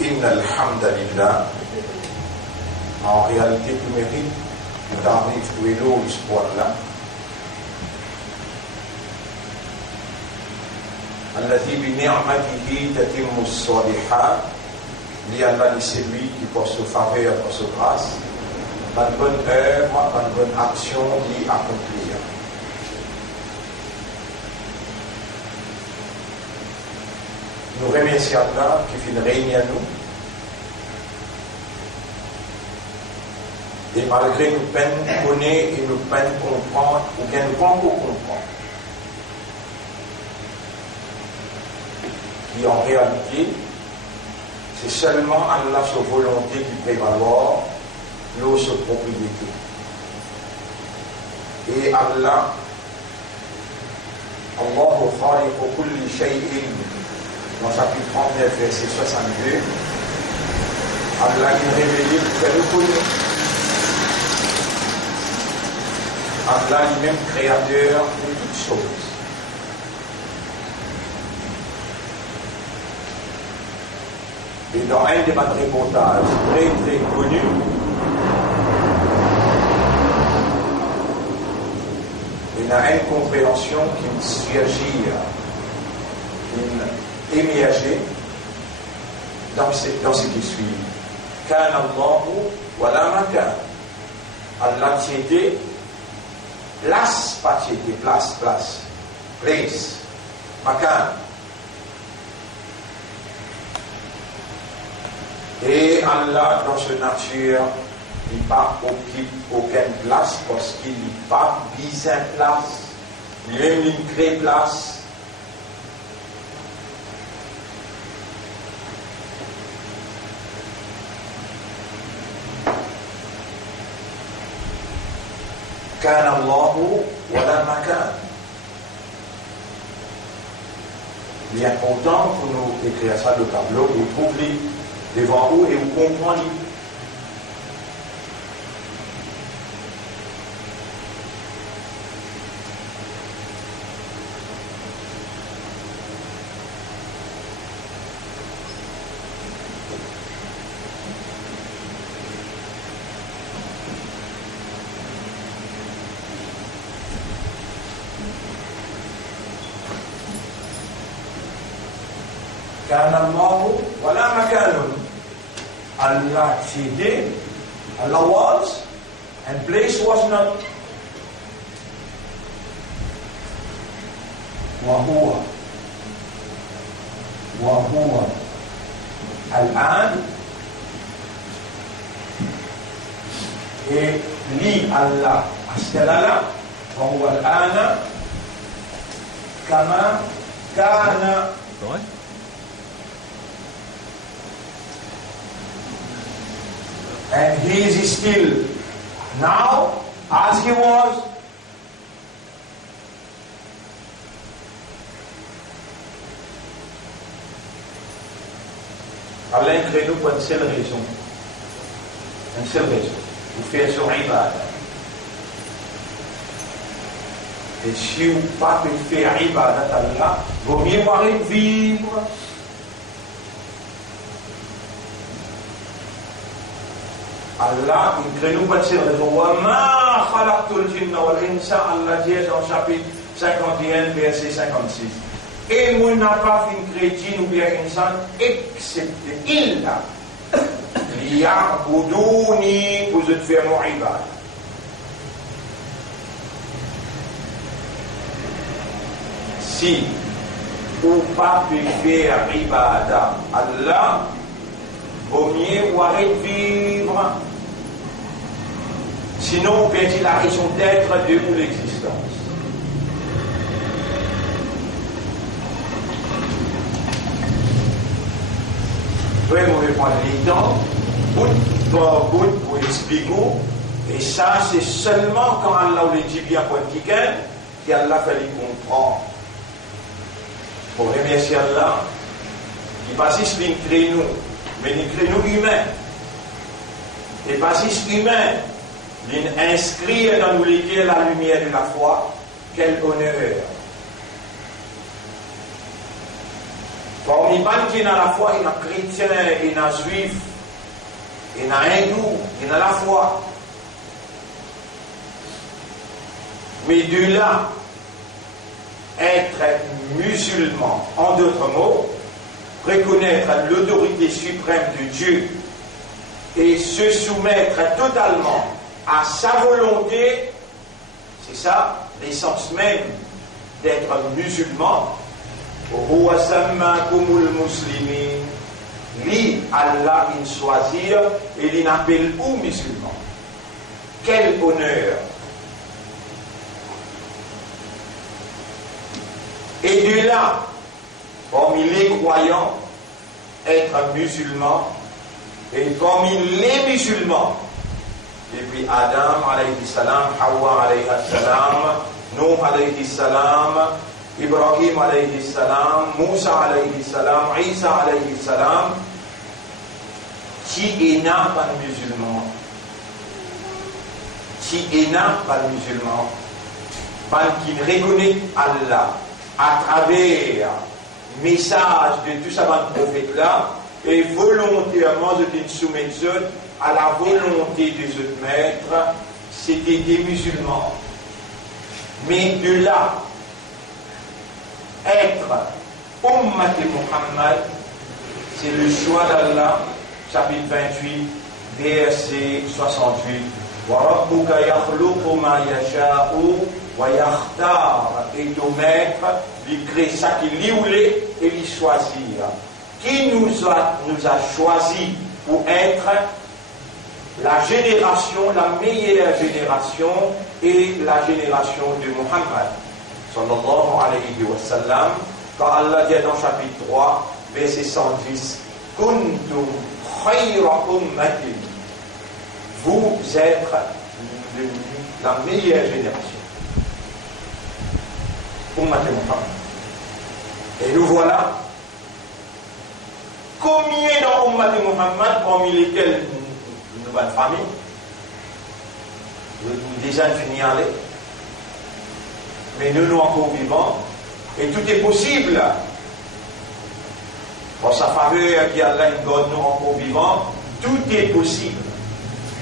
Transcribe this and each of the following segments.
إن الحمد لله en réalité tu mérites d'arriver tu es là l'espoir là الذي بنعمته تتم الصالحات li Allah c'est lui qui pour se faveur pour se grâce par une bonne œuvre par une bonne action d'y accomplir. Nous remercions Allah qui fait une réunion à nous. Et malgré nos peines connaître et nos peines comprendre, ou bien nous pas encore comprendre, qui en réalité, c'est seulement Allah sa volonté qui prévaloir l'eau sa propriété. Et Allah, Allahu khaliqu kulli shay'in, dans chapitre 39, verset 62, Allah est révélé que nous connaissons. Allah est même créateur de toutes choses. Et dans un des reportages très très connu, il y a une compréhension qui s'agit, qui émerge dans ce qui suit. Kana Allahu wa la makan. Allah tiété, place, pas tiété, place, makan. Et Allah, dans sa nature, il n'a pas aucune place parce qu'il n'a pas besoin de place. Lui-même, il crée place. Kana Allahu wa la makan. Il est important pour nous écrire ça le tableau, vous trouvez devant vous et vous comprenez. كان الله ولا مكان. Allah did, Allah was, and place was not. وهو الآن et li Allah أشتغل وهو الآن كما كان. And he is still now as he was. Allah crée nous pour une seule raison. Une seule raison. Vous faites son ibadah. Et si vous ne pouvez pas faire ibadah d'Allah, vaut mieux arrêter de vivre. Allah, il crée nous pour cette raison. Wa ma khalaqtul jinna wal insa, Allah dit dans chapitre 51, verset 56. Et moi n'a pas fait créer djinn ou bien insan, excepté illa liya'buduni, pour se faire mon ibad. Si ou pas peut faire ibadah Allah, vaut mieux ou arrêter de vivre. Sinon, on perdit la raison d'être de ou l'existence. Très mauvais point de temps, bout par bout pour expliquer. Et ça, c'est seulement quand Allah le dit bien pour quelqu'un qu'Allah fallait comprendre. Pour remercier Allah, il passe qu'il crée nous, mais il crée nous humains. Et pas si humain, il inscrit dans nous lesquels la lumière de la foi, quel honneur. Parmi les gens qui ont la foi, il y a chrétiens, il y a juifs, il y a hindous, il y a la foi. Mais de là, être musulman, en d'autres mots, reconnaître l'autorité suprême de Dieu et se soumettre totalement à sa volonté, c'est ça l'essence même d'être musulman. Lui, Allah, il choisit et il appelle où musulman. Quel honneur! Et de là, parmi les croyants, être musulman, et parmi les musulmans, depuis Adam alayhi salam, Hawa alayhi salam, Nuh alayhi salam, Ibrahim alayhi salam, Moussa alayhi salam, Isa alayhi salam, qui est n'a pas de musulman, qui est n'a pas de musulman, qui reconnaît Allah à travers le message de tout ça le prophète là, et volontairement de soumettre à la volonté des autres maîtres, c'était des musulmans. Mais de là, être Ummat Muhammad, c'est le choix d'Allah, chapitre 28, verset 68. وَرَبُّكَ يَخْلُقُ مَا يَشَاءُ وَيَخْتَارُ. Et ton maître, il crée ça qu'il voulait et il choisit. Qui nous a choisi pour être la génération, la meilleure génération et la génération de Muhammad sallallahu alayhi wa sallam, quand Allah dit dans chapitre 3 verset 110, kuntum khayra ummatin, vous êtes la meilleure génération, ummat Muhammad. Et nous voilà combien dans ummat Muhammad, parmi lesquels nous avons de famille, nous déjà fini à aller, mais nous encore vivants, et tout est possible. Pour sa faveur, qui Allah une God, nous encore vivants, tout est possible.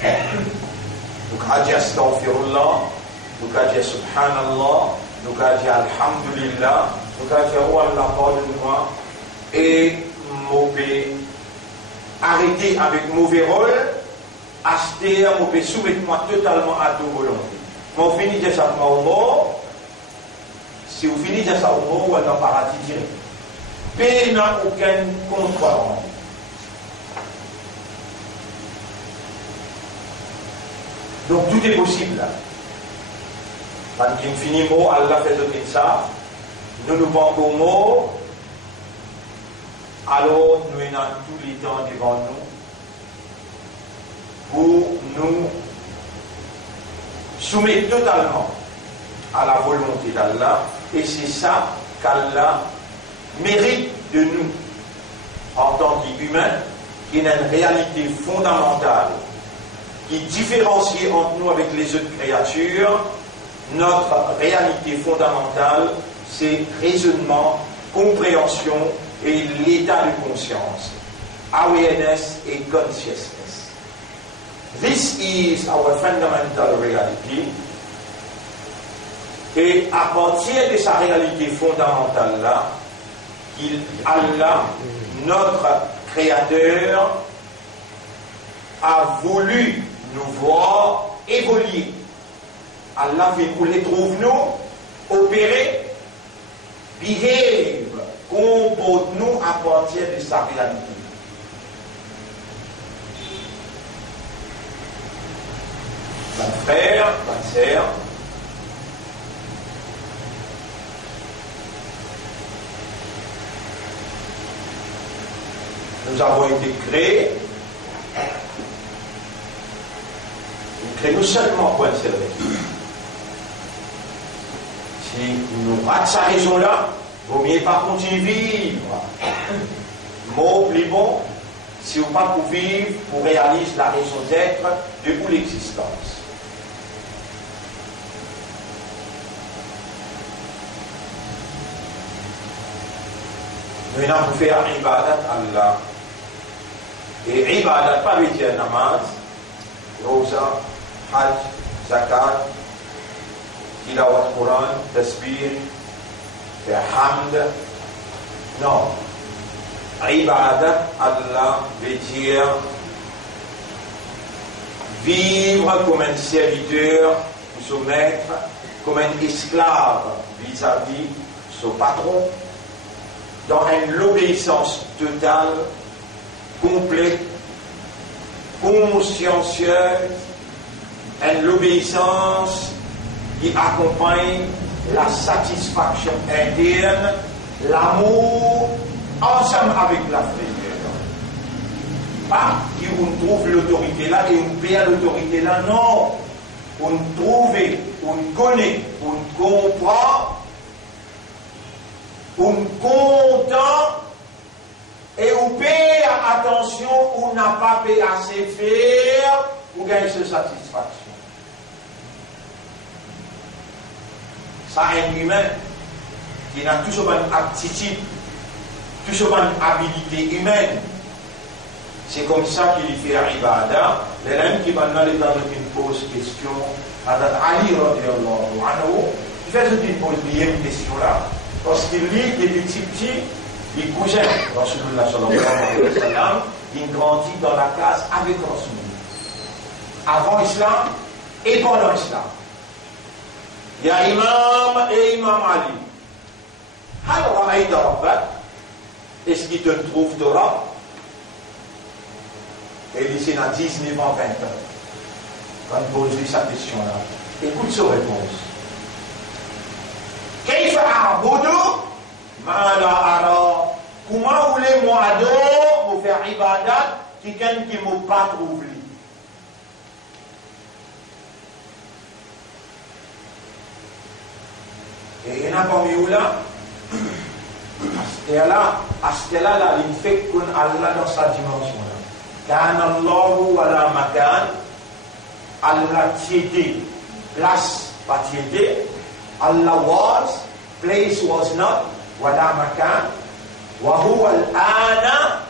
Donc, à dire astaghfirullah, donc à dire subhanallah, donc à dire alhamdulillah, donc à dire oh Allah, pardonne-moi, et mauvais, arrêter avec mauvais rôle, acheter, mauvais, soumettre-moi totalement à ton volonté. Quand vous finissez ça au mort, si vous finissez ça au mort, vous êtes en paradis direct. Paix n'a aucun contrôle. Donc tout est possible. Quand il finit mot, Allah fait donner ça. Nous nous vendons au mot. Alors nous avons tous les temps devant nous pour nous soumettre totalement à la volonté d'Allah. Et c'est ça qu'Allah mérite de nous en tant qu'humains, qui a une réalité fondamentale qui différencie entre nous avec les autres créatures. Notre réalité fondamentale, c'est raisonnement, compréhension et l'état de conscience. Awareness et consciousness. This is our fundamental reality. Et à partir de sa réalité fondamentale là, Allah, notre Créateur, a voulu nous voir évoluer. Allah fait pour les trouve nous, opérer, behave, comporte-nous à partir de sa réalité. Mon frère, ma sœur, nous avons été créés, nous seulement pour un seul raison. Si nous ratons sa raison-là, il vaut mieux pas continuer à vivre. Mot plus bon, si vous pas pour vivre, pour réaliser la raison d'être de toute l'existence. Nous avons fait ibadat Allah. Et ibadat, pas veut dire namaz, rosa, hajj, zakat, tilawat Quran, tasbih, hamd. Non. Ibadat Allah veut dire vivre comme un serviteur ou son maître, comme un esclave vis-à-vis son patron, dans une obéissance totale, complète, consciencieuse, une obéissance qui accompagne la satisfaction interne, l'amour, ensemble avec la frayeur. Pas qu'on trouve l'autorité là et on perd l'autorité là, non. On trouve, on connaît, on comprend, on content et on paye attention, on n'a pas payé assez faire pour gagner cette satisfaction. Ça, un humain qui a toujours une aptitude, toujours une habilité humaine. C'est comme ça qu'il fait ibadah. Les gens qui maintenant les gens qui posent question, Ali radiallahu anhu, il fait une pose une question là. Parce qu'il lit depuis petit, il cousin, Rasulullah sallallahu alayhi wa sallam, il grandit dans la classe avec Rasulullah. Avant l'islam et pendant l'islam. Il y a Imam et Imam Ali. Alors, Aïda Rabbak, est-ce qu'il te trouve Torah? Et il dit, à 19 ans, 20 ans. Quand il pose sa question-là, écoute sa réponse. Qu'est-ce comment voulez-moi pour faire ibadat quelqu'un qui ne m'a pas trouvé? Et il y en a parmi vous là, à ce là, il fait qu'on Allah dans sa dimension là. Kan Allahu wala makan, Allah tiété, place pas tiété, Allah was, place was not, wala makan, wa huwa al-ana,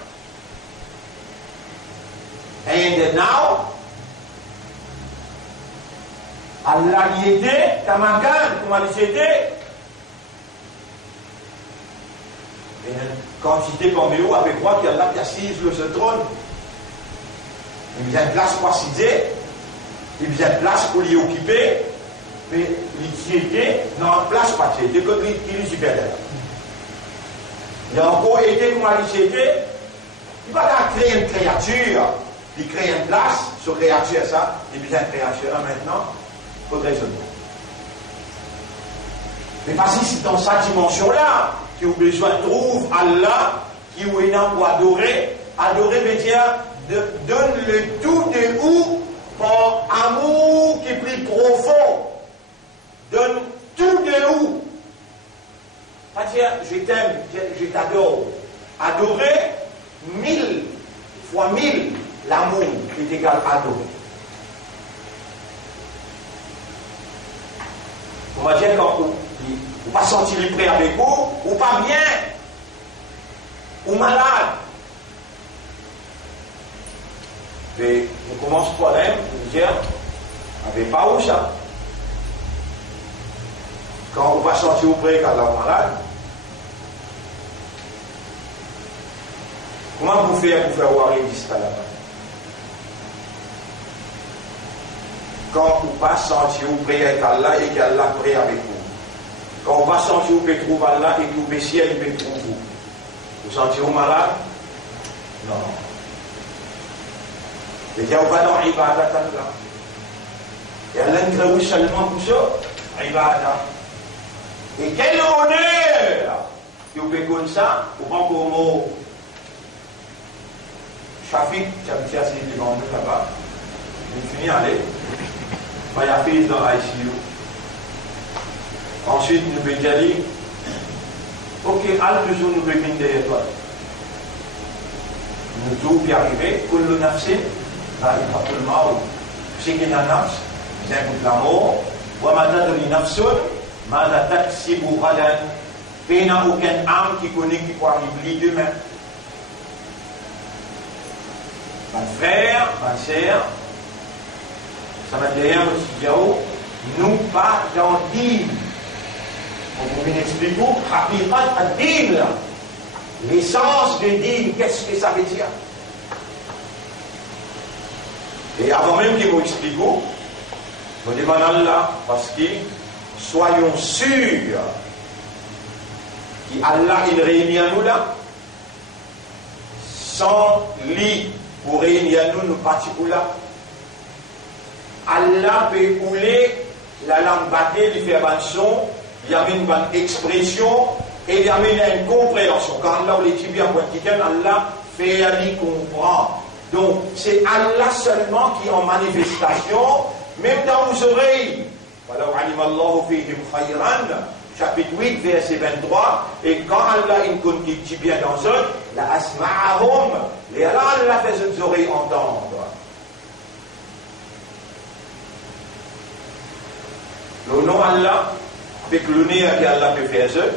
and now, Allah y était, kamakan, comment il était? Quantité comme vous, avec moi, qui Allah qui assise sur ce trône. Il y a une place pour assister, il y a une place pour l'y occuper, mais l'utilité, non, place pas de comme il est supérieur. Il a encore été comme l'utilité, il va pas créer une créature, il crée une place, sur créature ça, il y a une créature maintenant, il faut raisonner. Mais parce que c'est dans sa dimension-là, qui a besoin de trouver Allah, qui est là pour adorer, adorer veut dire donne le tout de où par amour qui est plus profond. Donne tout de où. Pas dire je t'aime, je t'adore. Adorer 1000 fois 1000, l'amour est égal à adorer. On va dire quand vous pas sentir prêt avec vous, ou pas bien, ou malade. Et on commence par problème, on dit, avec pas où ça. Quand on va sentir prêt quand on est malade, comment vous faites pour faire voir les disques là-bas? Quand on va sentir prêt avec Allah et qu'Allah prêt avec vous. Quand on va sentir vous pouvez trouver Allah et que le ciel peut trouver vous. Vous sentez-vous malade? Non. Et il y a pas dans l'ibadat là. Et Allah nous seulement pour ça, ibadat. Et quel honneur que vous pouvez comme ça, vous prend pour mot. Shafik, j'habite assez devant nous là-bas. Je finis aller. Il y a fils dans l'ICU. Ensuite, nous pouvons dire, ok, à toujours nous pouvons derrière toi. Nous devons y arriver, que le nafsi, il va tout le mal. C'est qu'il y a un nafs, c'est un coup de la mort. Wa madad li nafsun, ma la taksibu ghadan. Il n'y a aucune âme qui connaît qui peut arriver demain. Mon frère, ma sœur, ça m'a dit rien aussi, nous pas dans dîme. Vous pouvez m'expliquer, l'essence de dîme, qu'est-ce que ça veut dire? Et avant même qu'il m'explique, je demande à Allah, parce que soyons sûrs qu'Allah il réunit à nous là, sans lui pour réunir à nous, nous participons là. Allah peut couler la langue battée, il fait un son, il y a une bonne expression et il y a une compréhension. Quand Allah les dit bien, Allah fait à lui comprendre. Donc, c'est Allah seulement qui est en manifestation, même dans vos oreilles. Chapitre 8, verset 23. Et quand Allah il dit bien dans eux, la asma'ahum, et Allah fait ses oreilles entendre. Le nom Allah, avec l'honneur qu'Allah peut faire eux,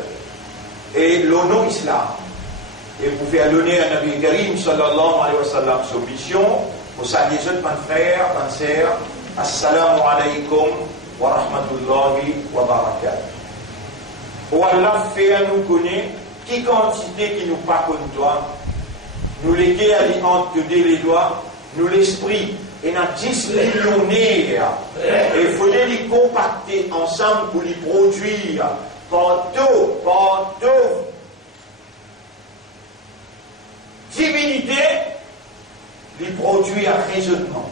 et le nom Islam. Et pour faire l'honneur à Nabi Karim sallallahu alayhi wa sallam, sa mission, pour saluer mes frères, mes sœurs, assalamu alaykum wa rahmatullahi wa barakatuh. Pour Allah fait à nous connaître qui quantité qui nous pas comme toi, nous lesquels à entre les doigts, nous l'esprit, et nous 10 millionnaires, et il faudrait les compacter ensemble pour les produire partout, divinité, les produits à raisonnement.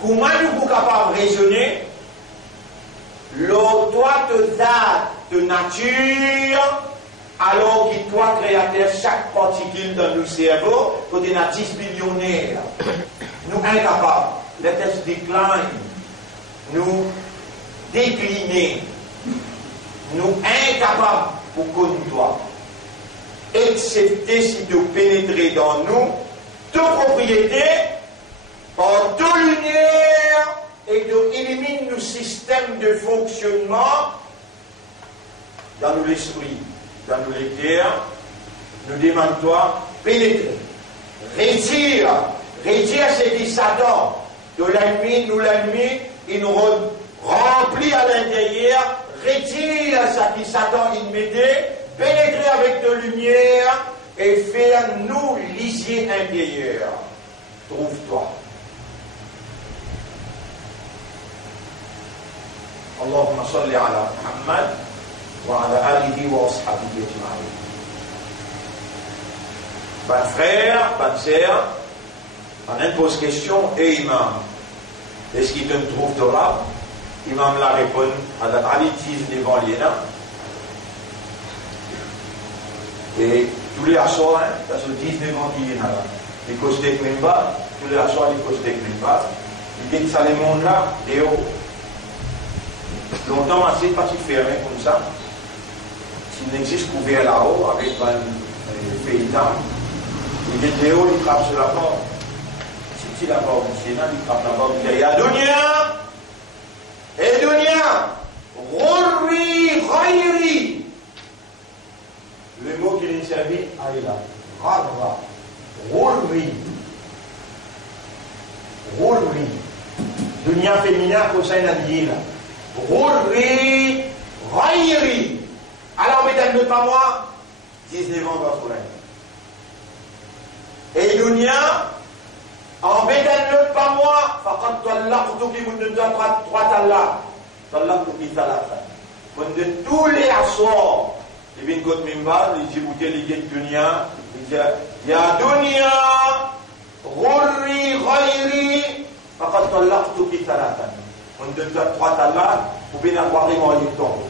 Comment nous sommes capables de raisonner? Toi, de nature, alors que toi, créateur, chaque particule dans nos cerveaux, quand on a 10 millionnaires, nous incapables, let us decline, nous décliner, nous incapables pour connaître toi. Excepté si tu pénétrer dans nous, toute propriété, par toute lumière, et de éliminer nos systèmes de fonctionnement dans nous l'esprit, dans nous les terres, nous demandons toi, pénétrer, retire ce qui Satan, de l'ennemi, il nous remplit à l'intérieur, retire ce qui Satan, il mettait, pénétrer avec de lumière et faire nous lisier intérieur. Trouve-toi. Allahumma salli ala Muhammad wa ala alihi wa ashabihi ajma'in. Bonne frère, bonne sœur, on pose question, et imam, est-ce qu'il te trouve Torah? Imam la répond, Ali 10 devant l'Iéna. Et tous les assoirs, ça se dit devant l'Iéna là. Les costés Mimba, tous les assoirs, les costés Mimba. Il dit que ça, les mondes là, et oh. Longtemps, assez parti fermé comme ça. S'il n'existe couvert là-haut, avec un feuilleton, il dit Léo, il frappe sur la porte. Si tu la porte du Sénat, il frappe la porte, il dit Yadunia, Edunia, Rorri, Rairi. Le mot qui est servi, Aïla, Radra, Rorri, Rorri. Dunia féminin, comme ça, il a dit là. Rorri, Rairi. Alors, mesdames, pas moi, 19 ans dans le et Dunia, en mesdames, pas moi, faqad talaqtu bi muddat 3 talaq. Talaqtu bi thalatha. De tous les assoirs, les Binkot Mimba, les Djibouti, les Guet Dunia, ils disent Ya Dunia, Rorri, Rairi, faqad talaqtu bi thalatha. On donne 3 talaq, pour bien avoir les moyens de tomber.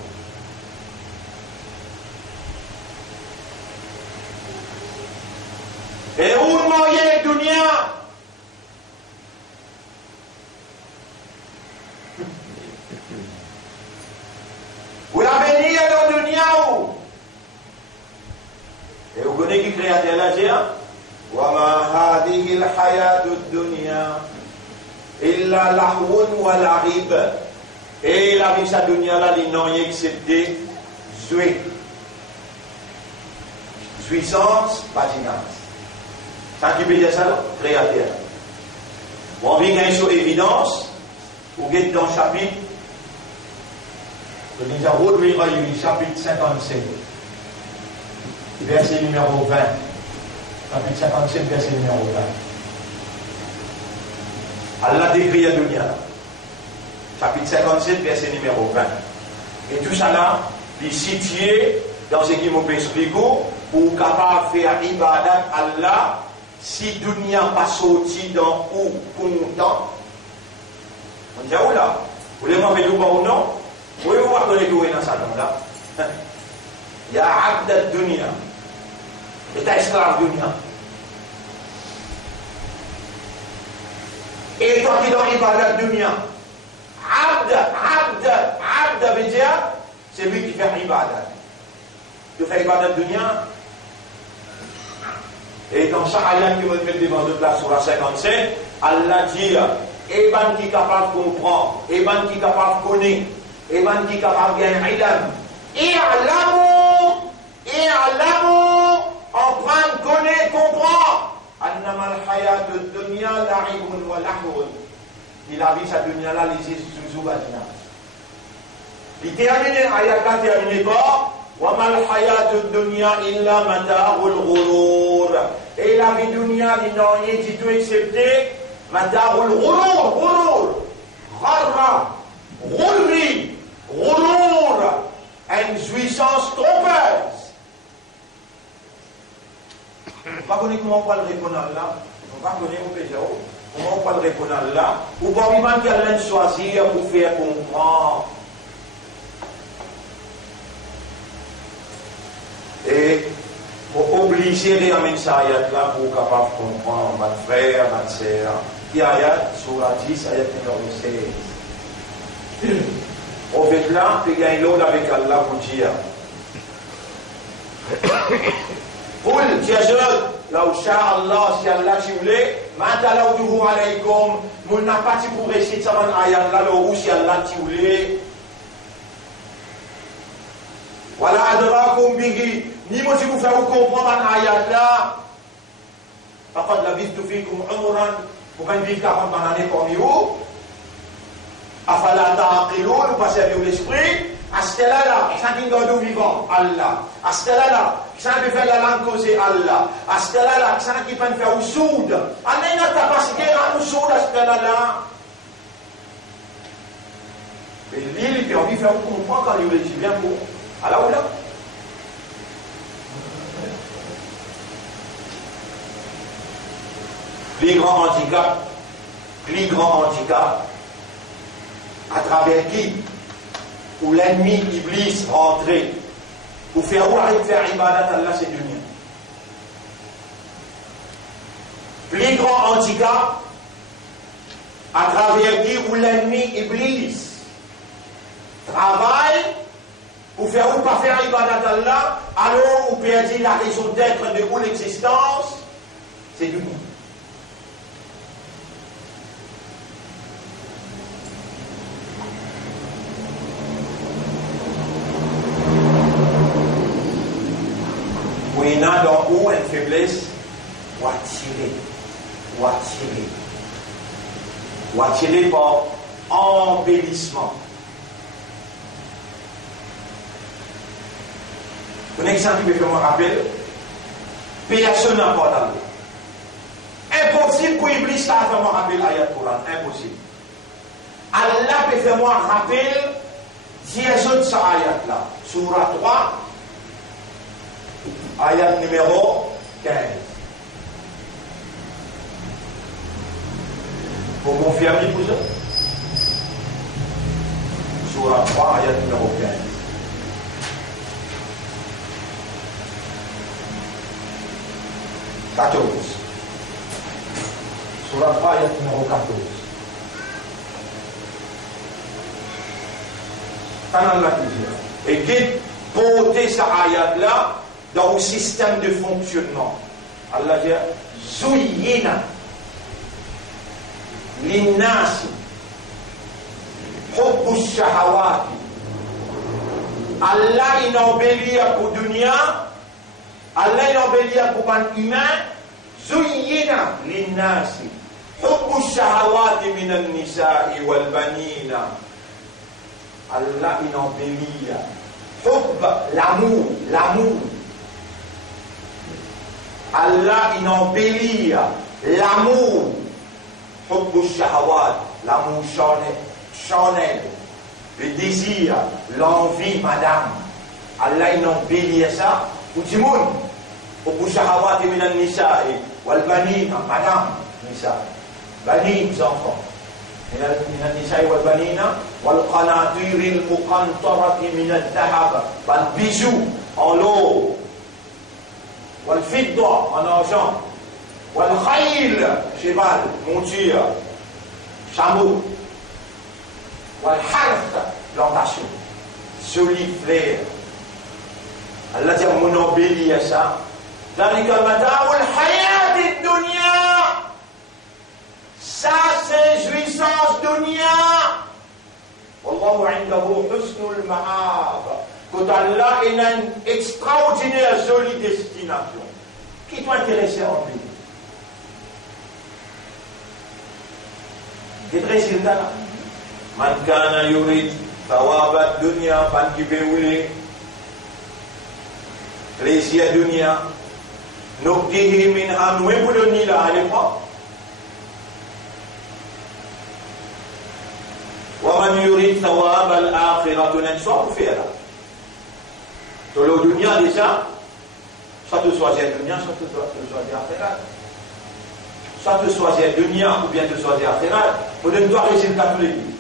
Et où le moyen de dunia? Où l'avenir de dunia où? Et vous connaissez qui crée la géant? Wa ma hadihi al-hayatu ad-dunya illa lahwun wa la'ib. Et la vie sa dunia là, il n'a rien accepté jouer. jouissance, patinage. Ça qui peut dire ça, créateur. Bon, on vient sur évidence, vous êtes dans le chapitre, chapitre 57, verset numéro 20. Chapitre 57, verset numéro 20. Allah décrit la dunya. Chapitre 57, verset numéro 20. Et tout ça là, il est situé dans ce qui m'a expliqué pour capable de faire ibadat Allah si dunya pas sorti dans ou content. On dit où là? Vous voulez m'en faire ou non? Vous voyez voir que les deux dans ça là. Il y a abd dunya. Et ta esclave dunya. Et toi qui dans ibadat dunya. Abd veut dire c'est lui qui fait ibadat. Tu fais ibadat dunya. Et dans chaque ayat qui me met devant de place sur la 57, Allah dit et ben qui est capable de comprendre, et ben qui est capable de connaître, et ben qui est capable de gagner ilm. Et Allah, en train de connaître, comprendre. Annama al-hayat ad-dunya la'ibun wa lahwun. Il a vu sa dunya là, les sous-zoubatina. Il termine, ayat 4 terminé par وَمَا الْحَيَاةُ الدُّنْيَا إِلَّا مَتَاعُ الْغُرُورِ. Et la vie dunya, il n'a rien dit tout excepté مَتَاعُ الْغُرُورِ. غُرُورِ. غَرَّ. غُرِّ. غُرُورِ. Une jouissance trompeuse. On ne va pas connaître comment on parle répondre là. On va connaître mon péjao. Comment on parle répondre là. Ou pas même qu'elle choisir pour faire comprendre. Et pour obliger les amener ça ayat là pour capable comprendre votre frère, votre sœur. Qui ayat sur la 10, ayat numéro 16. Au fait là, tu gagnes l'eau avec Allah pour dire. قل تجد لو شاء الله si Allah tu voulais ما تلوته عليكم mon n'a pas pour réciter ça dans ayat là le si Allah tu voulais voilà adrakum bihi ni moi si vous faire comprendre un ayat là faqad labistu fikum umran vous pouvez vivre 40 années parmi vous afala taqilun pas servir l'esprit astela là ça qui doit nous vivant Allah astela là ça peut faire la langue causer Allah astela là ça qui peut faire au soud on a une capacité à nous soud astela là et lui il peut faire comprendre quand il dit bien pour alors là plus grand handicap à travers qui où l'ennemi Iblis rentrait pour faire ibadat Allah c'est dunya. Plus grand handicap à travers qui où l'ennemi Iblis travaille pour faire ou pas faire ibadat Allah alors ou perdre la raison d'être de l'existence c'est dunya. Il y a dans où une faiblesse, ou attirer par embellissement. Un exemple qui peut faire un rappel, personne n'a pas d'amour. Impossible pour Iblis à faire un rappel à l'ayat Coran, impossible. Allah peut faire un rappel, liaison de cette ayat là, Surah 3. Ayat numéro 15. Pour confirmer pour ça. Surah 3, ayat numéro 15. Surah 3, ayat numéro 14. Quand Allah dit, et qui porter cette ayat là dans le système de fonctionnement. Allah dit Zuyyina linnasi hubbu shahawati. Allah il embellit pour dunya Allah il embellit pour un humain. Zuyyina linnasi hubbu shahawati minan nisa'i wal banina. Allah il embellit l'amour. Allah il embellit l'amour. Hubbu shahawat, l'amour charnel, le désir, l'envie, madame. Allah il embellit ça. Ou du monde. Hubbu shahawati minan nisa'i wal banina, madame, nisa. Banin, enfants. من النساء والبنين والقناطير المقنطرة من الذهب والبيجou en l'eau والفضة en argent والخيل cheval monture chameau والحرث plantation solifère. Allah dit mon embellit à ça. ذلك متاع الحياة الدنيا. Ça, c'est jouissance dunya. Wallahu indahu husnul ma'ab. Quand Allah est une extraordinaire jolie destination. Qui doit intéresser en lui? Des résultats là. Man kana yurid thawab dunya ban qui veut plaisir dunya. Nuktihi minha nu'ibuduni la alifa. ومن يريد ثواب الآخرة ننصر فيها. Dans le dunya déjà, soit tu choisis dunya, soit tu choisis akhirat. Soit tu choisis dunya ou bien tu choisis akhirat. Vous ne doit résultat tous les deux.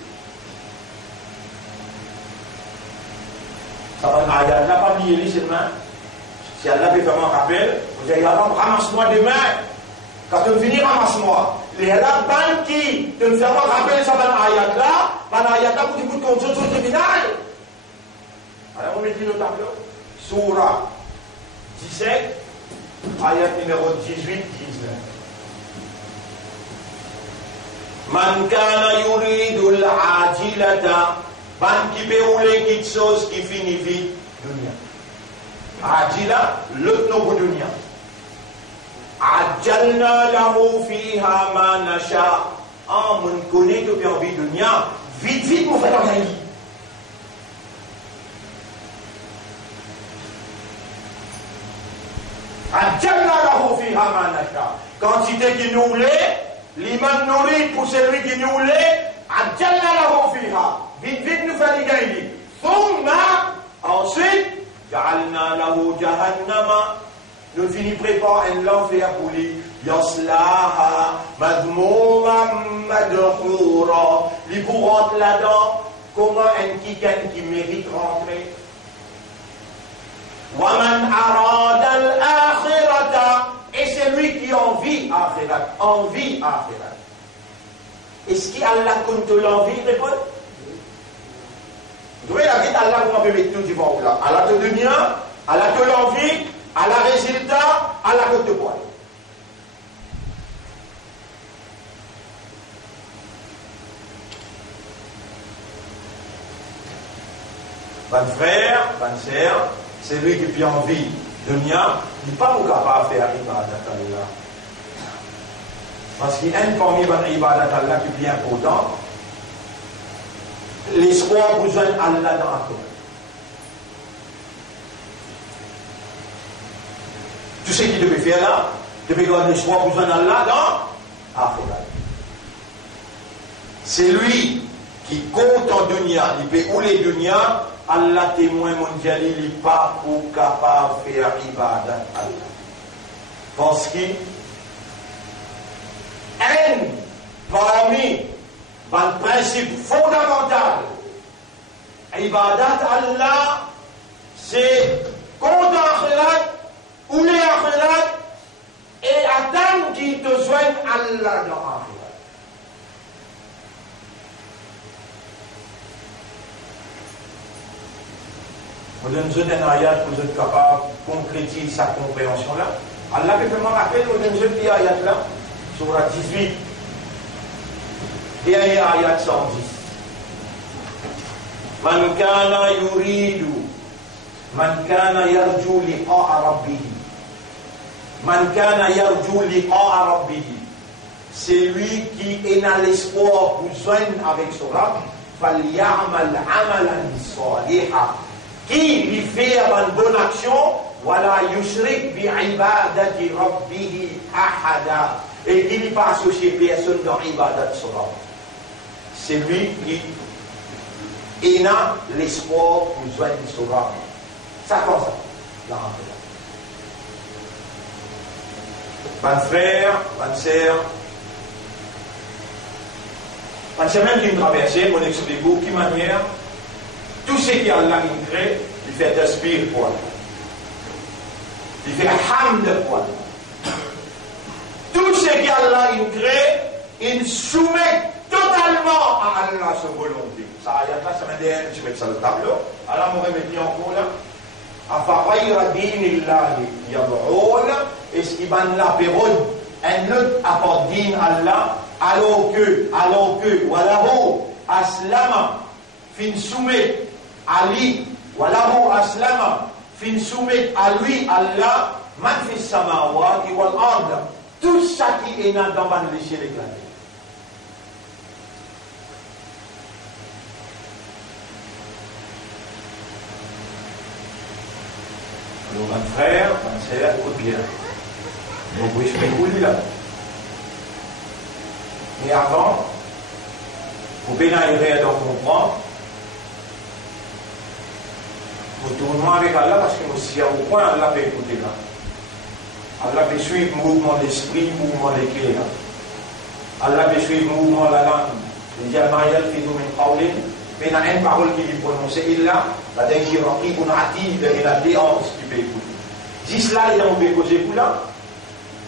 Ça va ayat là pas lié seulement. Si Allah fait vraiment un rappel, vous allez alors ramasse-moi demain. Quand tu finis, ramasse-moi. Les là qui te faire rappeler ça dans l'ayat là, pour dire qu'on se trouve tribunal. Alors on met le tableau. Surah 17, ayat numéro 18-19. Man kana yuridu al-ajilata, ban qui béoule quelque chose qui finit vite, dunya. Ajila, le nom dunya. Ajalna lahu fiha ma nasha. Ah, mon connaît que bien envie de dunya. Vite, mon frère Gaï. Ajalna lahu fiha ma nasha. Quantité qui nous l'est, l'iman nourrit pour celui qui nous l'est. Ajalna lahu fiha. Vite, nous faisons gagner. Thumma, ensuite, ja'alna lahu jahannama. Nous finirons par un l'enfer pour lui. Yaslaha madmouman madhoura. Lui pour rentrer là-dedans, comment un kikan qui mérite rentrer. Waman arada al-akhirata. Et c'est lui qui envie akhirat. Envie akhirat. Est-ce qu'Allah compte l'envie, répond? Vous voyez la vie d'Allah, comment peut mettre tout du vent là. Allah te dunya, Allah te l'envie. À la résultat, à la côte de bois. Ban frère, ban sœur, c'est lui qui a envie de mien, il n'est pas capable de faire ibadat Allah. Parce qu'il y a un parmi les ibadat Allah qui est bien important. L'espoir besoin d'Allah dans la côte. Tout ce qu'il devait faire là, devait garder le choix besoin d'Allah dans Akhirat. C'est lui qui compte en dunya, il peut où les dunya, Allah témoin mondial, il n'est pas capable de faire ibadat Allah. Parce qu'il parmi le principe fondamental, ibadat Allah, c'est compte en Akhirat. Ou les akhirat et attendre qu'ils te joignent Allah dans l'akhirat. Vous donne un ayat pour vous êtes capable de concrétiser sa compréhension là. Allah peut me rappeler, vous donne un ayat là, surah 18, dernier ayat 110. Man kana yarju liqa'a rabbih. Man kana yarju liqa'a rabbih. C'est lui qui a l'espoir pour joindre avec son Rab. Falyamal amalan saliha. Qui lui fait une bonne action, wala yushrik bi ibadati rabbih ahada. Et qui n'est pas associé personne dans l'ibadat de son Rab. C'est lui qui a l'espoir pour joindre son Rab. Ça comme ça. La rentrée. Mon frère, ma sœur, ma semaine qui me traversait, mon explique de quelle manière tout ce qui Allah crée, il fait aspirer pour lui. Il fait hamd pour lui. Tout ce qui Allah crée, il soumet totalement à Allah sa volonté. Ça, il y a pas semaine dernière, je mets ça le tableau. Allah m'aurait mis encore là. أفغير دين الله يبغون est-ce qu'il va la période un autre à part din Allah alors que walahu aslama fin soumet Ali walahu aslama fin soumet à lui Allah man fi samawati wal ard tout ça qui est dans le ciel éclaté. Alors, mon frère, ma sœur, écoute bien. Donc, oui, je fais couler là. Mais avant, pour bien arriver à comprendre, nous tournons avec Allah parce que nous sommes au point, Allah peut écouter là. Allah peut suivre le mouvement de l'esprit, le mouvement de cœur. Allah peut suivre le mouvement de la langue. Il dit à Marielle, fais-nous une parole. Mais il y a une parole qui est prononcée, il a, la dernière qui il a déhanche qui peut écouter. Si cela est dans le causer pour là,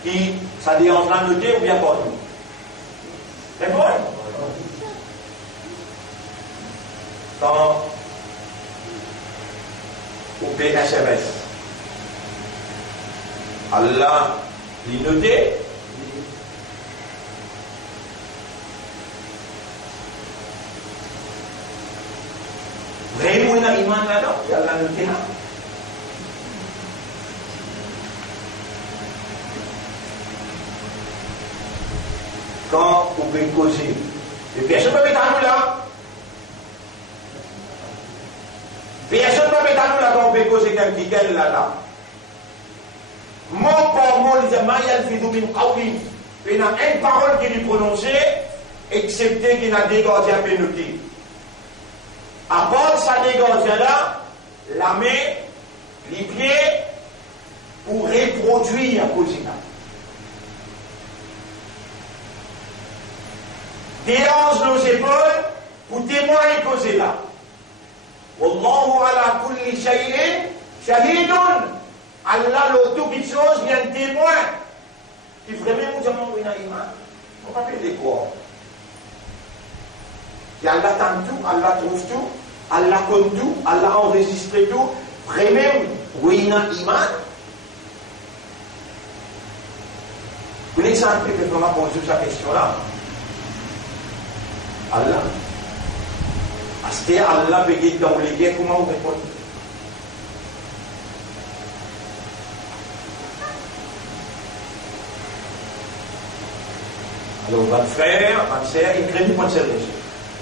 qui ça déhanche la noter ou bien pas tout. C'est vrai? Dans au PSMS, Allah l'a noté. Vraiment, il y a un iman là-dedans, il y a la noté là. Quand on peut causer, et personne ne peut mettre à nous là. Personne ne peut mettre à nous là quand on peut causer quelqu'un là. Mot par mot, il dit Mayal Fidoumin Aoui. Il y a une parole qui est prononcée, excepté qu'il y a des gardiens pénautés. À part ça, des gardiens là, la main, les pieds, pour reproduire la cosina. Déhanche nos épaules pour témoigner causer là. Wallahu ala kulli shay'in shahidun. Allah, toute chose vient de témoin. Qui vraiment nous demande une iman. On va faire des quoi. Et Allah tente tout, Allah trouve tout, Allah compte tout, Allah enregistre tout. Vraiment, oui, une iman. Vous n'êtes pas que comment poser cette question-là. Allah. Est-ce que Allah peut dire dans les guerres, comment on répond? Alors, votre frère, votre sœur, il crée pas de service.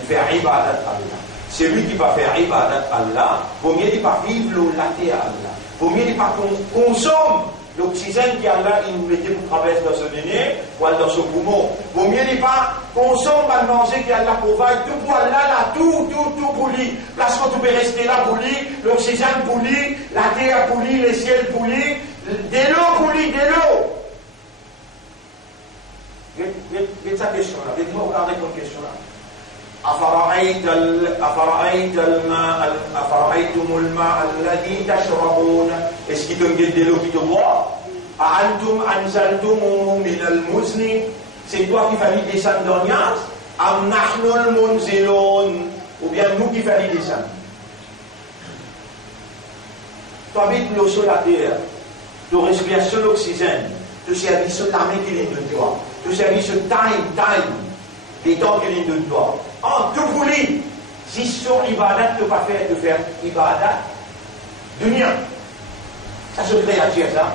Il fait ibadat Allah. C'est lui qui va faire ibadat Allah. Vaut mieux il pas vivre la terre Allah. Vaut mieux il pas consomme l'oxygène qu'Allah il nous mettait pour traverser dans son nez ou dans son poumon. Vaut mieux il pas consomme le manger qu'Allah provide. Tout pour Allah là, tout pour lui. Parce que tu peux rester là pour lui, l'oxygène pour lui, la terre pour lui, le ciel pour lui, de l'eau pour lui, de l'eau. Quelle sa question là? Dites-moi, regardez votre question là. أفرأيتم الماء الذي تشربون. Est-ce qu'il te guide de l'eau qui te boit? أأنتم أنزلتموه من المزن. C'est toi qui fallait descendre dans Nias? أم نحن المنزلون. Ou bien nous qui fallait descendre? Tu habites l'eau sur la terre. Tu respires sur l'oxygène. Tu servis sur la main qui vient de toi. Tu servis sur time. Les temps qui viennent de toi. En tout pour lui, si son ibadat ne peut pas faire ibadat, dunya. Ça se crée à dire ça.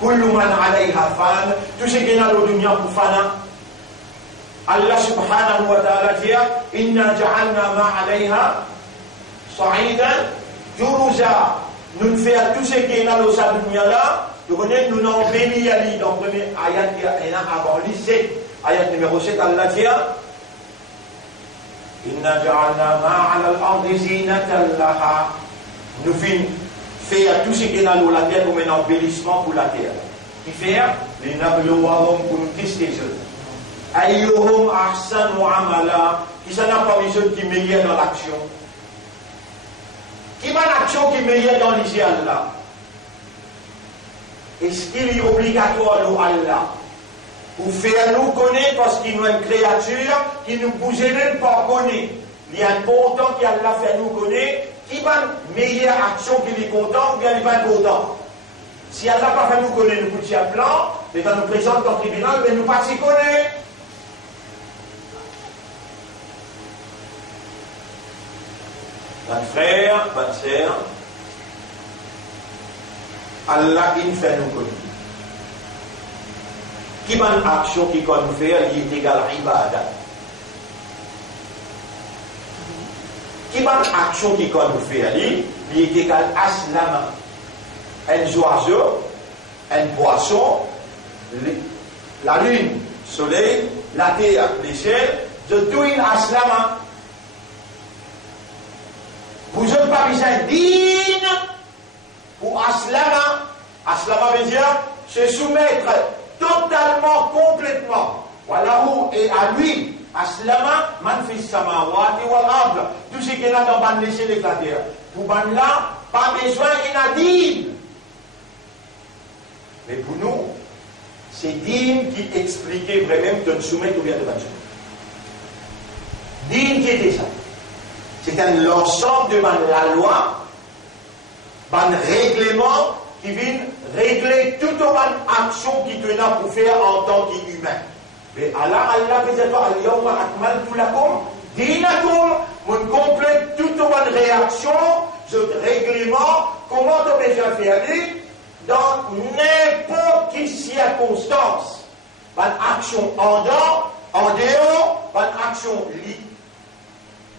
Kullu man alayha fan. Tout ce qui est dans le dunya pour fana. Allah subhanahu wa ta'ala dit Inna ja'alna ma alayha sa'idan juruza. Nous faisons tout ce qui est dans le dunya là. Nous n'avons béni Ali dans le premier ayat qui est avant lycée. Ayat numéro 7, Allah dit Inna ja'alna ma'ala al-ardi zinatan laha. Nous faisons tout ce qui est dans la terre comme un embellissement pour la terre. Qui fait les nabluwahum pour nous tester eux. Ayyuhum ahsanu amala. Qui s'en a pas mis eux qui meilleur dans l'action. Qui va l'action qui meilleur dans l'idéal là? Est-ce qu'il est obligatoire nous Allah pour faire nous connaître parce qu'il nous est une créature qui nous bougeait même pas connaître. Il y a important qu'Allah fait nous connaître qui va une meilleure action qu'il est content ou bien il va être content. Si Allah n'a pas fait nous connaître le petit plan, mais quand nous présente dans le tribunal, mais nous pas s'y connaître. Mon frère, ma sœur, Allah il fait nous connaître. Qui va une action qui qu'on fait, il est égal à ibadat. Qui va une action qui qu'on fait, il est égal à aslama. Un oiseau, un poisson, la lune, le soleil, la terre, les ciels, de tout une aslama. Vous n'avez pas besoin d'in pour aslama. Aslama veut dire se soumettre totalement, complètement. Voilà où et à lui, aslama, man fis samawati wal ard. Tout ce qui est là dans ban laisser les terre. Pour ban là, pas besoin d'inadine. Mais pour nous, c'est Dîn qui expliquait vraiment de nous soumettre au bien de Dieu. Dîn qui était ça. C'est un ensemble de la loi, un règlement qui vient régler toute une action qui te n'a pour faire en tant qu'humain. Mais Allah président al-yawma akmaltu lakum dinakum, on complète toute une réaction, ce règlement, comment on peut faire dans n'importe quelle circonstance. Une action en dehors, une action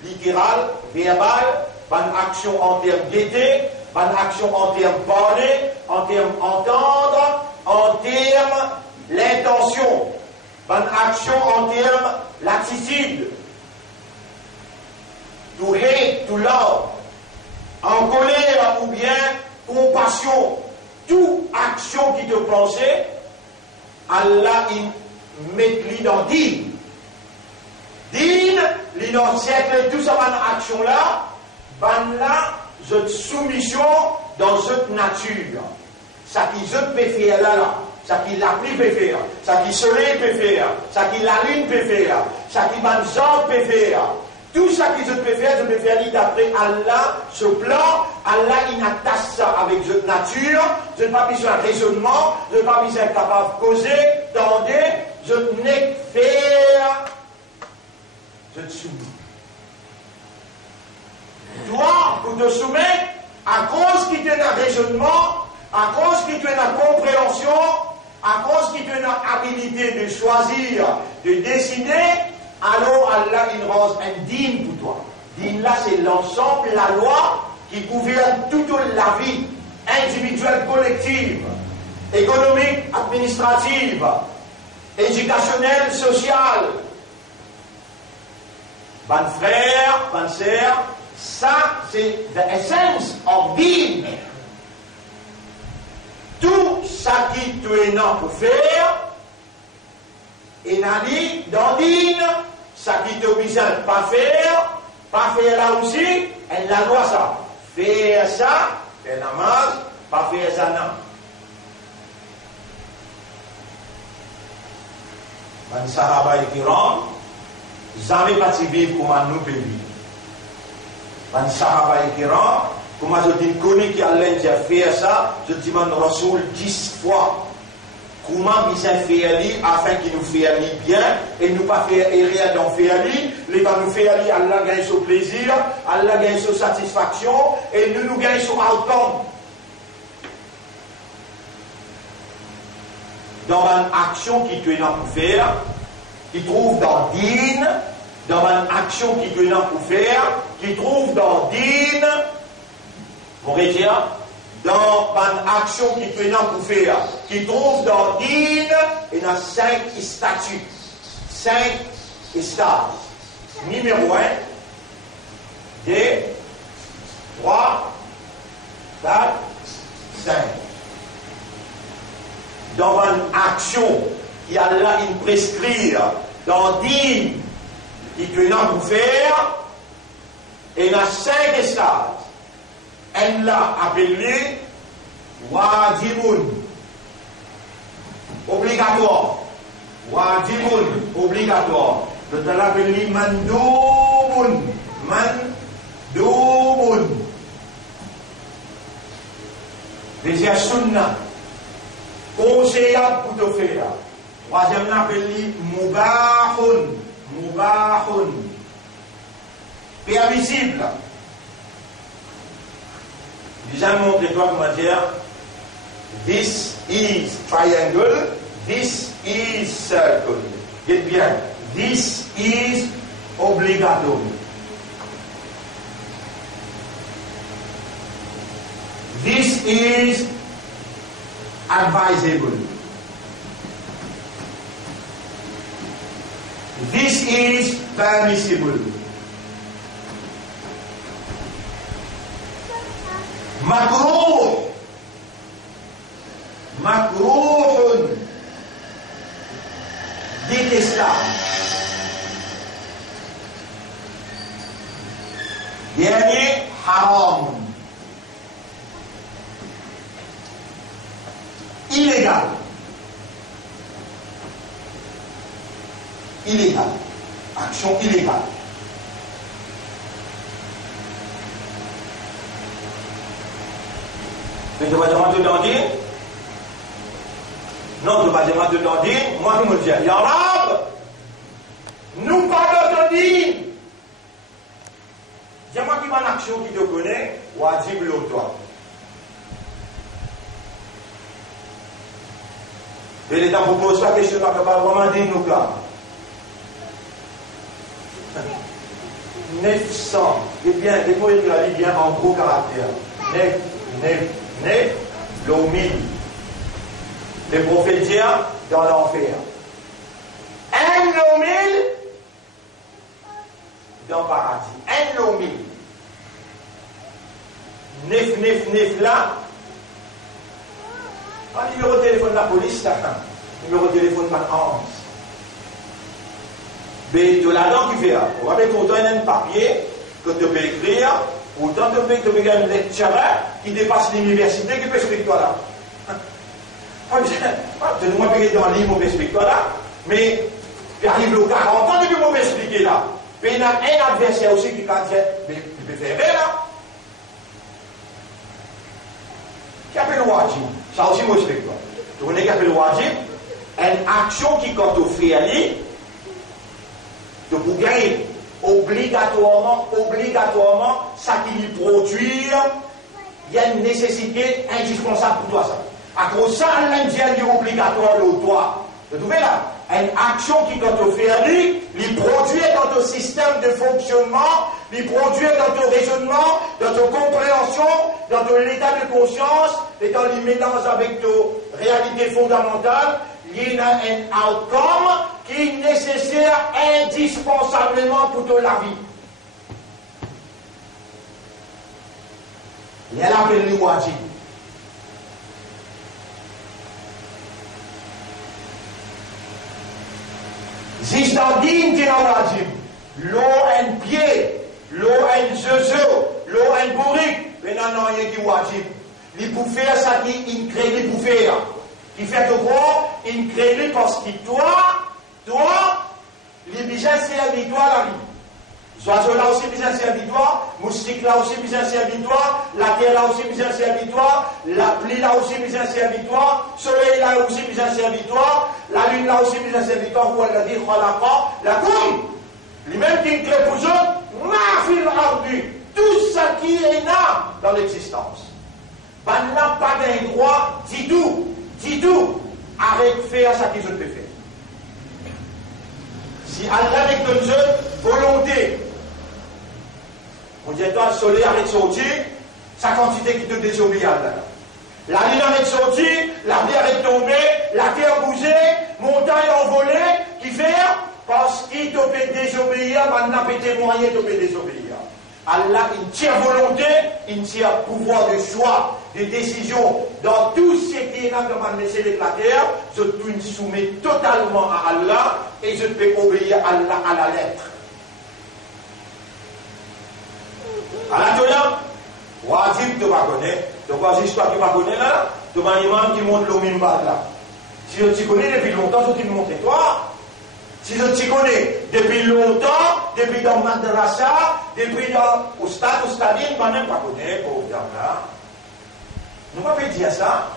littérale, verbale, une action en termes d'été, une action en termes parler, en termes entendre, en termes l'intention, une action en termes l'attitude, to hate, to love, en colère ou bien compassion. Toute action qui te pensait, Allah il met dans Dîn. Dîn, il encercle tout ça dans action là, ben là, cette soumission dans cette nature. Ça qui je peut faire là, ça qui la pluie peut faire, ça qui le soleil peut faire, ça qui la lune peut faire, ça qui banzan peut faire. Tout ça que je peux faire d'après Allah, ce plan, Allah il attache ça avec cette nature, je n'ai pas besoin de raisonnement, je n'ai pas besoin d'être capable de causer, tendez, je n'ai que faire, je te soumets. Toi, pour te soumettre, à cause qu'il te n'a raisonnement, à cause qu'il te n'a compréhension, à cause qu'il te n'a habilité de choisir, de décider, alors Allah il rend un Dîn pour toi. Dîn là c'est l'ensemble, la loi qui gouverne toute la vie individuelle, collective, économique, administrative, éducationnelle, sociale. Bon frère, bonne sœur, ça c'est the essence of Dîn. Tout ça qui tu es là pour faire, et Nani, dans Dîn, ça qui te oblige à ne pas faire là aussi, elle la loi ça. Faire ça, faire namaz, pas faire ça non. Les Sahaba et Kiram, jamais pas vivre comme nous vivons. Les Sahaba et Kiram, comment je dis, connais qu'Allah a fait ça, je dis, mon Rasoul 10 fois. Comment il s'est fait afin qu'il nous fait bien et nous pas faire rien dans faire les va nous faire Allah gagne son plaisir, Allah gagne son satisfaction et nous gagnons son outcome. dans une action qui te n'a pour faire, qui trouve dans Dîne, dans une action qui te n'a pour faire, qui trouve dans Dîne, on retient, dans une action qui te n'a pour faire, qui trouve dans Dîne, il y a 5 statuts, 5 stades. Numéro 1, 2, 3, 4, 5. Dans une action qui a là une prescrire, dans Dîne, qui te n'a pour faire, il y a 5 stades. Elle l'a appelé Wajibun, obligatoire. Wajibun, obligatoire. Je te l'appelle Mandoubun, Mandoubun. Deuxième sunna, conseillable pour te faire. Troisième l'appelle Mubahun, Mubahun. Permissible. Déjà montrez-toi comment dire. This is triangle, this is circle. Dites bien. This is obligatory. This is advisable. This is permissible. Makruh. Makruhun. Détestable. Dernier, haram. Illégal. Illégal. Action illégale. Mais tu vas demander de dire? Non, tu vas demander de dire. Moi, je me dis, il y a arabe. Nous parlons de dire. Dis-moi qui va une action qui te connaît, wajib le toi. Et l'État propose la question, tu ne peux pas vraiment dire nous là. 900. Eh bien, les mots écrits la bien en gros caractère. 9, l'eau 1000. Les prophètes disent dans l'enfer. 1 l'eau 1000 dans le paradis. 1 l'eau 1000. 9 là. Un numéro de téléphone de la police, là. Numéro de téléphone de la France. Mais de la langue qui fait, on va mettre autant un papier que tu peux écrire, autant tu peux gagner un lecture qui dépasse l'université qui peut expliquer toi là. Tu ne m'as pas dans le livre, explique toi là, mais il arrive au 40 ans, tu peux m'expliquer là. Mais il y a un adversaire aussi qui va dire, mais tu peux faire rien là. Qui appelle le wajib? Ça aussi, moi, explique toi. Tu connais qui appelle le wajib? Une action qui, quand tu fais aller, de vous gagner obligatoirement, ça qui lui produit, il y a une nécessité indispensable pour toi ça. À cause ça, l'Indien dit obligatoire le droit. Vous trouvez là? Une action qui, quand tu fais aller, lui produit dans ton système de fonctionnement, lui produit dans ton raisonnement, dans ton compréhension, dans ton état de conscience, et dans les mélanges avec ton réalité fondamentale, il y a un outcome qui est nécessaire indispensablement pour toute la vie. Il y a l'appel du wajib. Zistandine qui a wajib. L'eau un pied, l'eau un zozo, l'eau un bourrique. Mais non, il y a qui wajib. Il peut faire ça qui est créé pour faire. Qui fait de quoi? Il crée parce que toi, les bijoux servent toi la vie. Oiseau là aussi besoin servir toi, moustique là aussi besoin servir toi, la terre là aussi besoin servir toi, la pluie là aussi besoin servir toi, soleil là aussi besoin servir toi, la lune là aussi besoin servir toi, ou elle a dit la coum. Les mêmes qui créent pour eux, mafil ardu, tout ça qui est là dans l'existence. Ben n'a pas d'un droit, dis tout. arrête de faire ce qu'ils ont fait. Si Allah n'est donne volonté, on dit toi, le soleil arrête de sortir, sa quantité qui te désobéit à Allah. La lune arrête de sortir, la pluie arrête de tomber, la terre bouger, montagne envolée, qui fait parce qu'il te fait désobéir, maintenant il peut moyen de te désobéir. Allah, il tient volonté, il tient pouvoir de choix, de décision. Dans tout ce qui est là comme un message de la terre, je te soumets totalement à Allah et je peux obéir à Allah à la lettre. Allah, wajib tu vas connaître. Donc, vas-y, toi qui vas connaître là, tu vas un imam qui monte le mimbar là. Si je t'y connais depuis longtemps, je te montre toi. Si je t'y connais depuis longtemps, depuis dans madrasa, depuis dans au stade, au stadine, je ne même pas connaître, pour dire là. Nous ne pouvons pas dire ça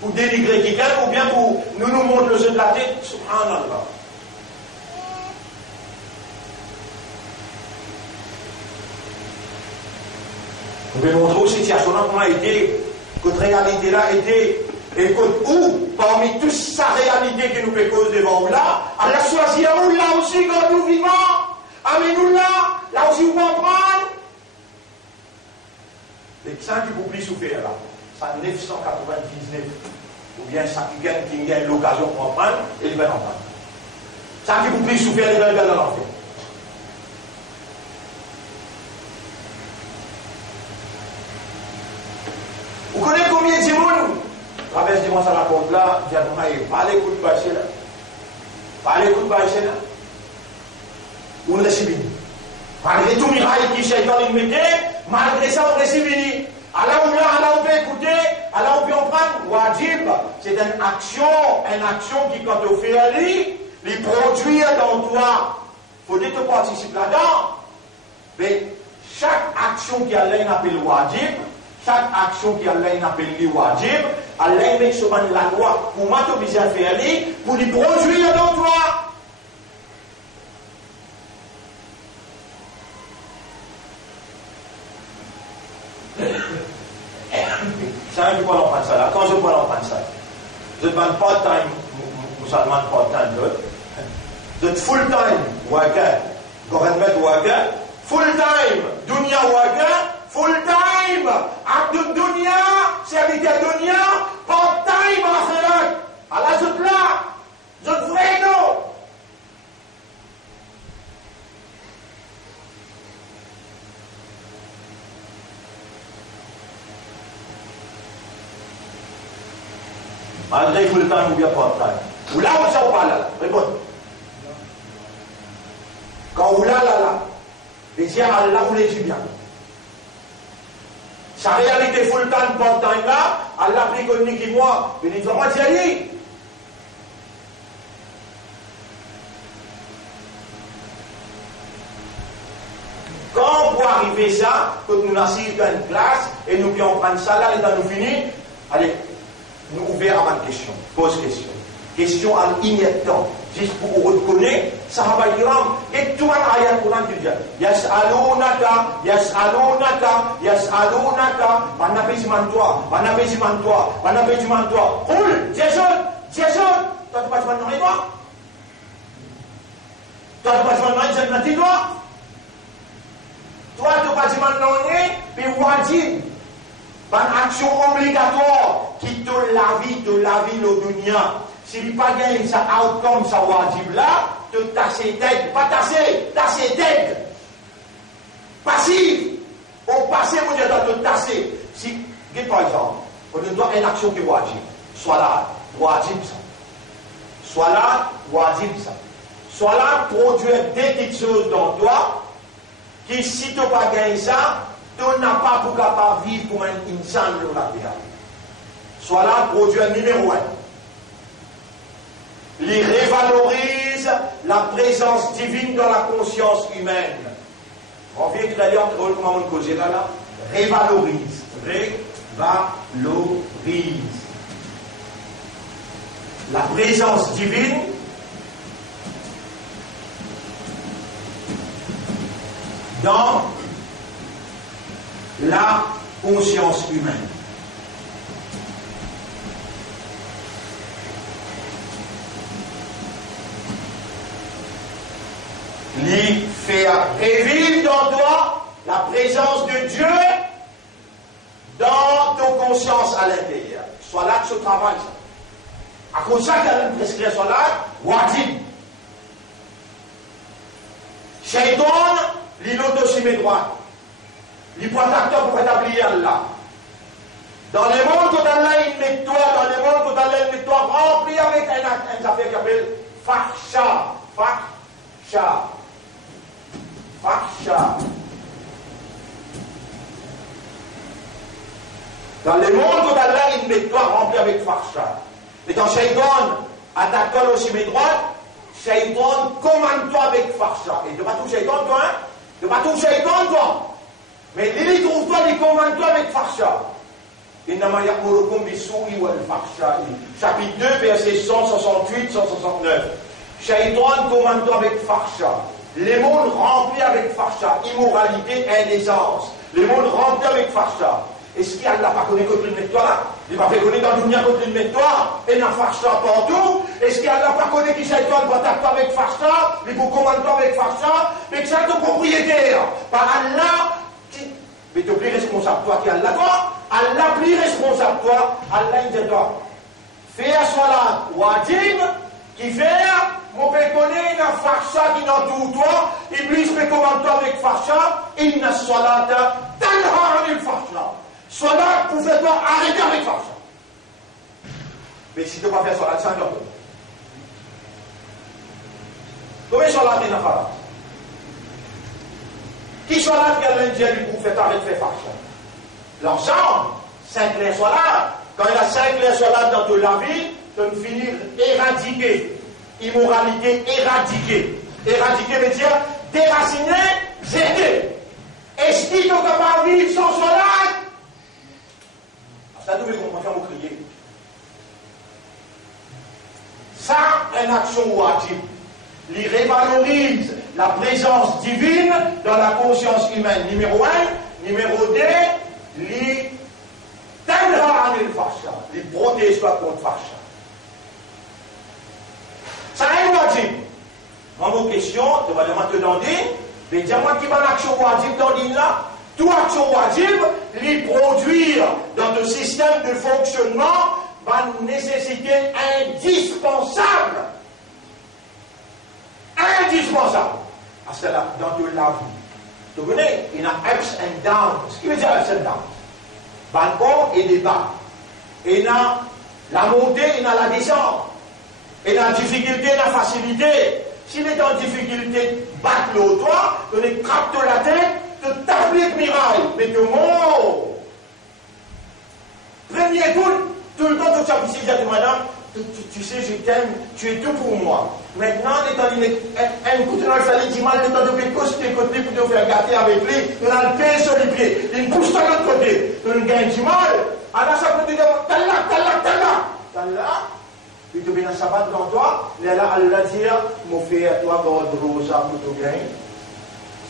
pour dénigrer quelqu'un ou bien pour nous montrer le jeu de la tête. Subhanallah. Nous pouvons montrer aux situations là qu'on a été, que cette réalité-là était. Et où, parmi toute sa réalité qui nous fait cause devant nous là, elle a choisi à nous là aussi quand nous vivons, avec nous là aussi vous comprenez. Les gens qui vous plus souffrir là, ça 999, ou bien ça qui gagne l'occasion de comprendre, et il va en prendre. Ça qui vous plus souffrir, il va dans l'enfer. Vous connaissez combien de monde? Traverse dimanche à la porte là, j'ai dit, pas les coups de bâcher là. Pas les coups de bâcher là. On ne récit. Malgré tout miracle qui Shaitan il mettait, malgré ça on récit. Alors on peut écouter, alors on peut en prendre. Wajib, c'est une action qui quand on fait aller, les produire dans toi. Il faut que tu participes là-dedans. Mais chaque action qui a l'air appelle wajib, chaque action qui a l'air appelle wajib, Allah met sur la loi pour m'autoriser à faire aller, pour les produire dans toi. Ça, je peux pas prendre ça là. Quand je peux prendre ça, je ne demande pas de time, je ne demande pas de time d'autre. Je full time worker, government worker, full time dunya worker, full time abdul dunya, serviteur dunya, part time akhirat. Allah je là, je vrai non. Malgré full time ou bien part time. Ou là où ça ou pas là, réponds. Quand ou là, les gens Allah vous les dit bien. Sa réalité full time, part time là, Allah prie comme ni qui moi, mais il ne va pas dire lui. Quand on peut arriver ça, que nous assisons dans une classe et nous pouvons prendre ça là et nous finir, allez, nous ouvrons avant une question, pose question. Question en ineptant, juste pour reconnaître, Sahaba Kiram, et tout l'ayat Quran qui dit Yas'alunaka, Yas'alunaka, Yas'alunaka, manapesiman-toi, manapesiman-toi, manapesiman-toi. Roule, Jason, toi tu passes maintenant et toi? Toi tu passes maintenant et toi? Toi tu passes maintenant et puis wajib. Une action obligatoire qui te la vie le dunya. Si tu n'as pas gagné ça outcome, ça wajib là, te tasser tête, pas tasser tête. Passif. Au passé, vous dites te tasser. Si, par exemple, on doit une action qui est wajib. Soit là, wajib ça. Soit là, wajib ça. Soit là, produire des petites choses dans toi, qui si tu n'as pas gagné ça, tu n'as pas pour capable vivre comme un insan de la terre. Soit là, produire numéro 1. Il révalorise la présence divine dans la conscience humaine. On vient que d'ailleurs, comment on cause là, révalorise. Révalorise. La présence divine dans la conscience humaine. lui faire revivre dans toi la présence de Dieu dans ton conscience à l'intérieur. Soit là que ce travail. À cause de ça, qu'il y a une prescription soit là, wajib. Shaitan, il est aussi mes droits. Il prend acteur pour établir Allah. Dans les mondes que Allah il met toi, dans les mondes que Allah il met toi, rempli avec un affaire qui s'appelle Fahsha. Fahsha. Fahsha. Dans les mondes que Allah il met toi, rempli avec Fahsha. Et quand Shaitan attaque aussi mes droits, Shaitan commande-toi avec Fahsha. Et de pas tout Shaitan toi, hein? De pas tout Shaitan toi. Mais il trouve-toi, il commande-toi avec Fahsha. Innama ya'murukum bis-su'i wal fahsha'i. Chapitre 2, verset 168, 169. Shaitan commande-toi avec Fahsha. Les mondes remplis avec Fahsha. Immoralité, indécence. Les mondes remplis avec Fahsha. Est-ce qu'il n'a pas connu contre le toi là? Il n'a pas connu dans le dunya contre le toi et dans Fahsha partout. Est-ce qu'il n'a pas connu qui Shaitan va t'acter avec Fahsha? Il vous commande-toi avec Fahsha. Mais que c'est ton propriétaire. Par Allah. Mais tu es plus responsable, toi qui es Allah, toi. Allah plus responsable, toi. Allah, il dit toi. Fais à salat, wajib, qui fait, mon peut connaître une farcha qui n'entoure toi. Iblis peut commander toi avec farcha. Inna salata, tanha anil farcha. Salat, pour faire toi arrêter avec farcha. Mais si tu ne peux pas faire salat, ça non. Combien de salat il y a? Qui soit là qui a lundi pour faire arrêter de faire farcha? L'ensemble, 5 clés soit là. Quand il y a 5 clés soit là dans toute la vie, tu vas finir éradiquer. Immoralité éradiquée. Éradiquer veut dire déraciner, jeter. Est-ce qu'il ne peut pas vivre sans soit là? Ça nous fait comprendre vous crier. Ça, une action wajib. Il révalorise la présence divine dans la conscience humaine. Numéro 1, numéro 2, il t'aidera à le farcha. Il protège toi contre farcha. Ça est wajib. En vos questions, tu vas te demander, mais dis-moi qui va l'action wajib dans l'île là? Tout action wajib, les produire dans le système de fonctionnement va nécessiter indispensable. Indispensable. À cela, dans toute la vie. Vous connaissez, il y a ups and downs. Ce qui veut dire ups and downs. Bas haut et des bas. Il y a la montée, il y a la descente. Il y a la difficulté, la facilité. S'il est en difficulté, battre le toit, on est crappe de la tête, te tape les mirailles, mais de mots. Premier coup, tout le temps, tu as ici, dit madame, tu sais, je t'aime, tu es tout pour moi. Maintenant, un coup de fallait dire mal, de temps de côté pour te faire gâter avec lui, on a le pied sur les pieds, il pousse de l'autre côté, on gagne du mal. Alors ça peut te dire, t'as là, il te vient un sabbat dans toi, il est là, Allah dit, mon frère, toi, God Rosa, pour te gagner.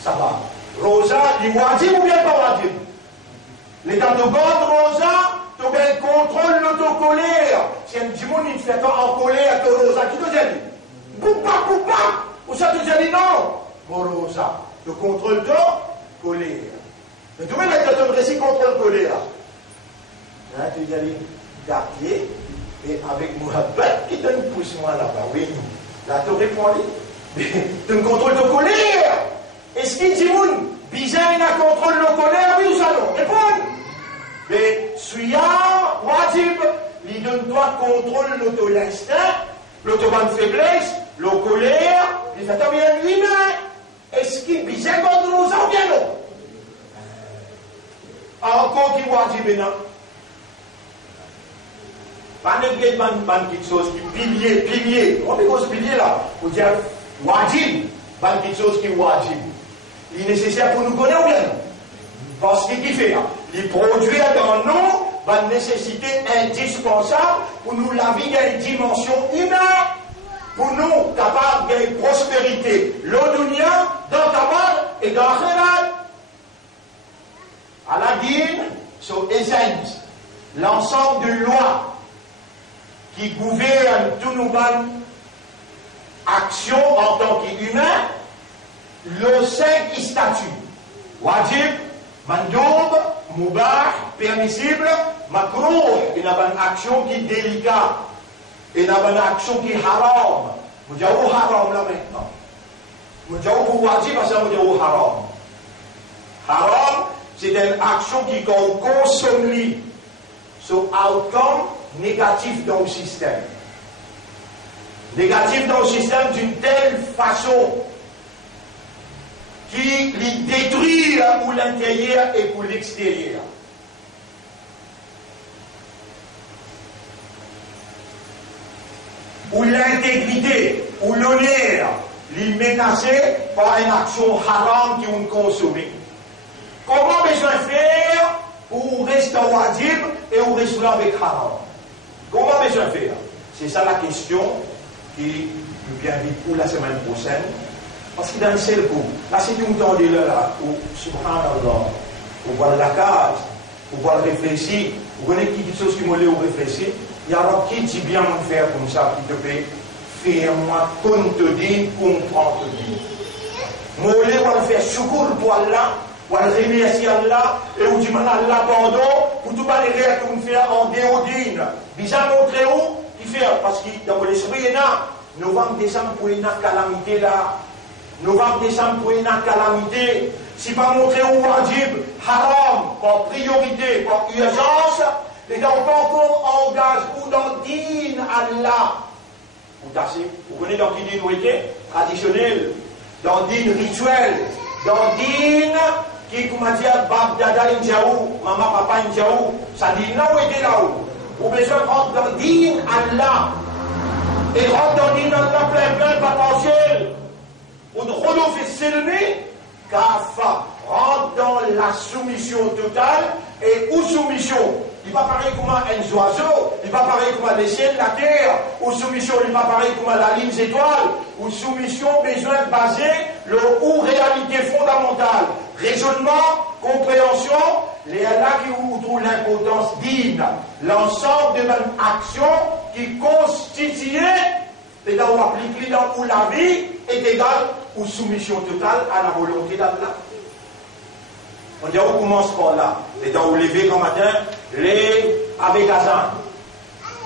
Ça va. Rosa, il wajib ou bien pas wajib? L'état de God Rosa, tu as un contrôle l'autocolère. Si un petit monde, il te fait en colère, tu Rosa, qui te dit? Poupa. Ou ça te dit non? Bon Rosa, tu contrôles ton colère. Mais tu vois, là, tu as ton récit contrôle colère. Là, tu dis, gâter. Et avec Mohamed qui te pousse moi là-bas, oui. Là, tu réponds, tu me contrôles de colère. Est-ce qu'il dit, bizarre, il a contrôle de colère, oui ou ça non? Réponds. Mais, celui-là, wajib, il donne-toi contrôle de l'instinct, l'autobahn faiblesse, la colère, il fait bien lui-même. Est-ce qu'il bizarre contre nous, ça ou bien non? Encore qui wajib, non? Pas de quelque chose qui pilier. On fait quoi ce pilier là? Pour dire wajib, quelque chose qui wajib. Il est nécessaire pour nous connaître ou bien non? Parce qu'il fait là, il produit dans nous une nécessité indispensable pour nous la vie d'une dimension humaine, pour nous capables d'une prospérité, l'odunia, dans Kabal et dans Khéral. Aladdin, sur Essence, l'ensemble de lois qui gouverne toutes nos bonnes actions en tant qu'humains, les 5 statuts. Wajib, mandoub, mubah, permissible, makrouh. Il y a une action qui est délicate. Il y a une action qui est haram. Vous dites haram là maintenant. Vous dites pour wajib parce que vous dites haram. Haram, c'est une action qui consomme son outcome négatif dans le système. Négatif dans le système d'une telle façon qui les détruit pour l'intérieur et pour l'extérieur. Ou l'intégrité, ou l'honneur, les menacé par une action haram qui ont consommé. Comment besoin faire pour rester wajib et pour rester avec haram? Comment besoin faire? C'est ça la question qui nous vient pour la semaine prochaine. Parce que dans le seul coup, là c'est tout le temps de là, où subhanallah, vous voyez la carte, vous voyez réfléchir, vous connaissez quelque chose qui m'a l'air réfléchir, il y a un qui dit bien me faire comme ça, qui te fait faire moi compte te dire, comprendre te dire. Moi, je vais faire choukour pour Allah, je vais remercier Allah, et je dis Allah pardon, pour tout les rêves que vous faites en déodine. Bizarre montrer où, qui fait, parce que dans l'esprit, il y a novembre, décembre, pour une calamité là. Novembre, décembre, pour une calamité. Si pas montrer où wajib, haram, par priorité, par urgence, les gens pas encore engagé ou dans din Allah. Vous connaissez dans qui din où était? Traditionnel, dans din rituel, dans din qui, comment dire, Bab Dada Injaou, Maman Papa Injaou, ça dit là où était là-haut. Vous besoin de rentrer dans din Allah. Et rentrer dans din Allah plein potentiel. On fait s'élever, car rentre dans la soumission totale et ou soumission. Il va pareil comme un oiseau, il va pareil comme les ciels, la terre, ou soumission, il va pareil comme la ligne étoile, ou soumission besoin de baser le ou réalité fondamentale. Raisonnement, compréhension, les là qui ouvrent l'importance digne, l'ensemble de même action qui constitue, et là où applique dans où la vie est égale ou soumission totale à la volonté d'Allah. On dit on commence par là. Et dans où lever comme matin, les avec Azan.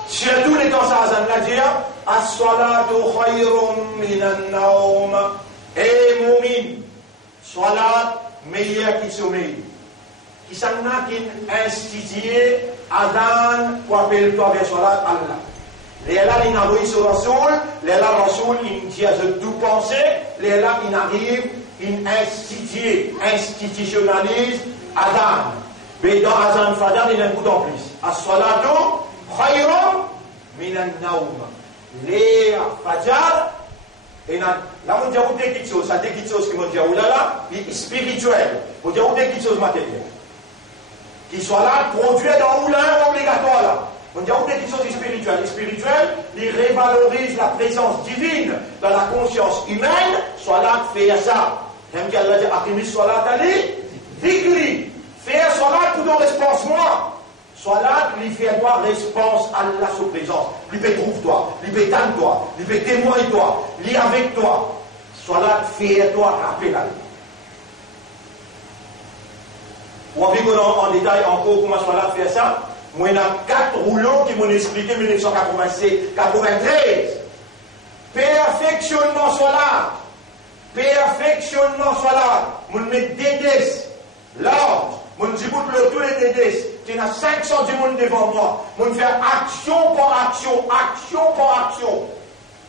Surtout les temps Azan la dire, as-salatu khayrun minan naum. Et mu'min, salat meilleur qui sommeil. Qui s'en a qui institué Azan pour appeler toi vers salat Allah. Les là, il n'arrive sur Rasoul, les là, Rasoul, il dit à tout penser, les là, il arrive, il institutionnalise Azan. Mais dans Azan Fadar, il y a un coup en plus. As-salatu khayrun minan naum. Les Fadar, et là, on dit quelque chose, ça dit quelque chose qui m'a dit, là, il est spirituel. On dit quelque chose matériel. Qui soit là, produit dans Oulin obligatoire là. On dit quelque chose de spirituel. Le spirituel, il révalorise la présence divine dans la conscience humaine. Soit là, faire ça. Même qu'Allah dit, Akimis soit là, t'allez, vikli. Faire soit là, tout dans l'espace moi. Soit là, lui fait toi réponse à la sous présence. Lui fait trouve-toi, lui fait tanne-toi, lui fait témoigne-toi, lui avec toi. Soit là, fais-toi rappel à lui. On va voir en détail encore comment soit là faire ça. Moi, il y a 4 rouleaux qui m'ont expliqué en 1993. Perfectionnement soit là. Perfectionnement soit là. On met DDS. L'ordre. On dit tous les DDS. Il y a 500 du monde devant moi. On fait action par action. Action par action.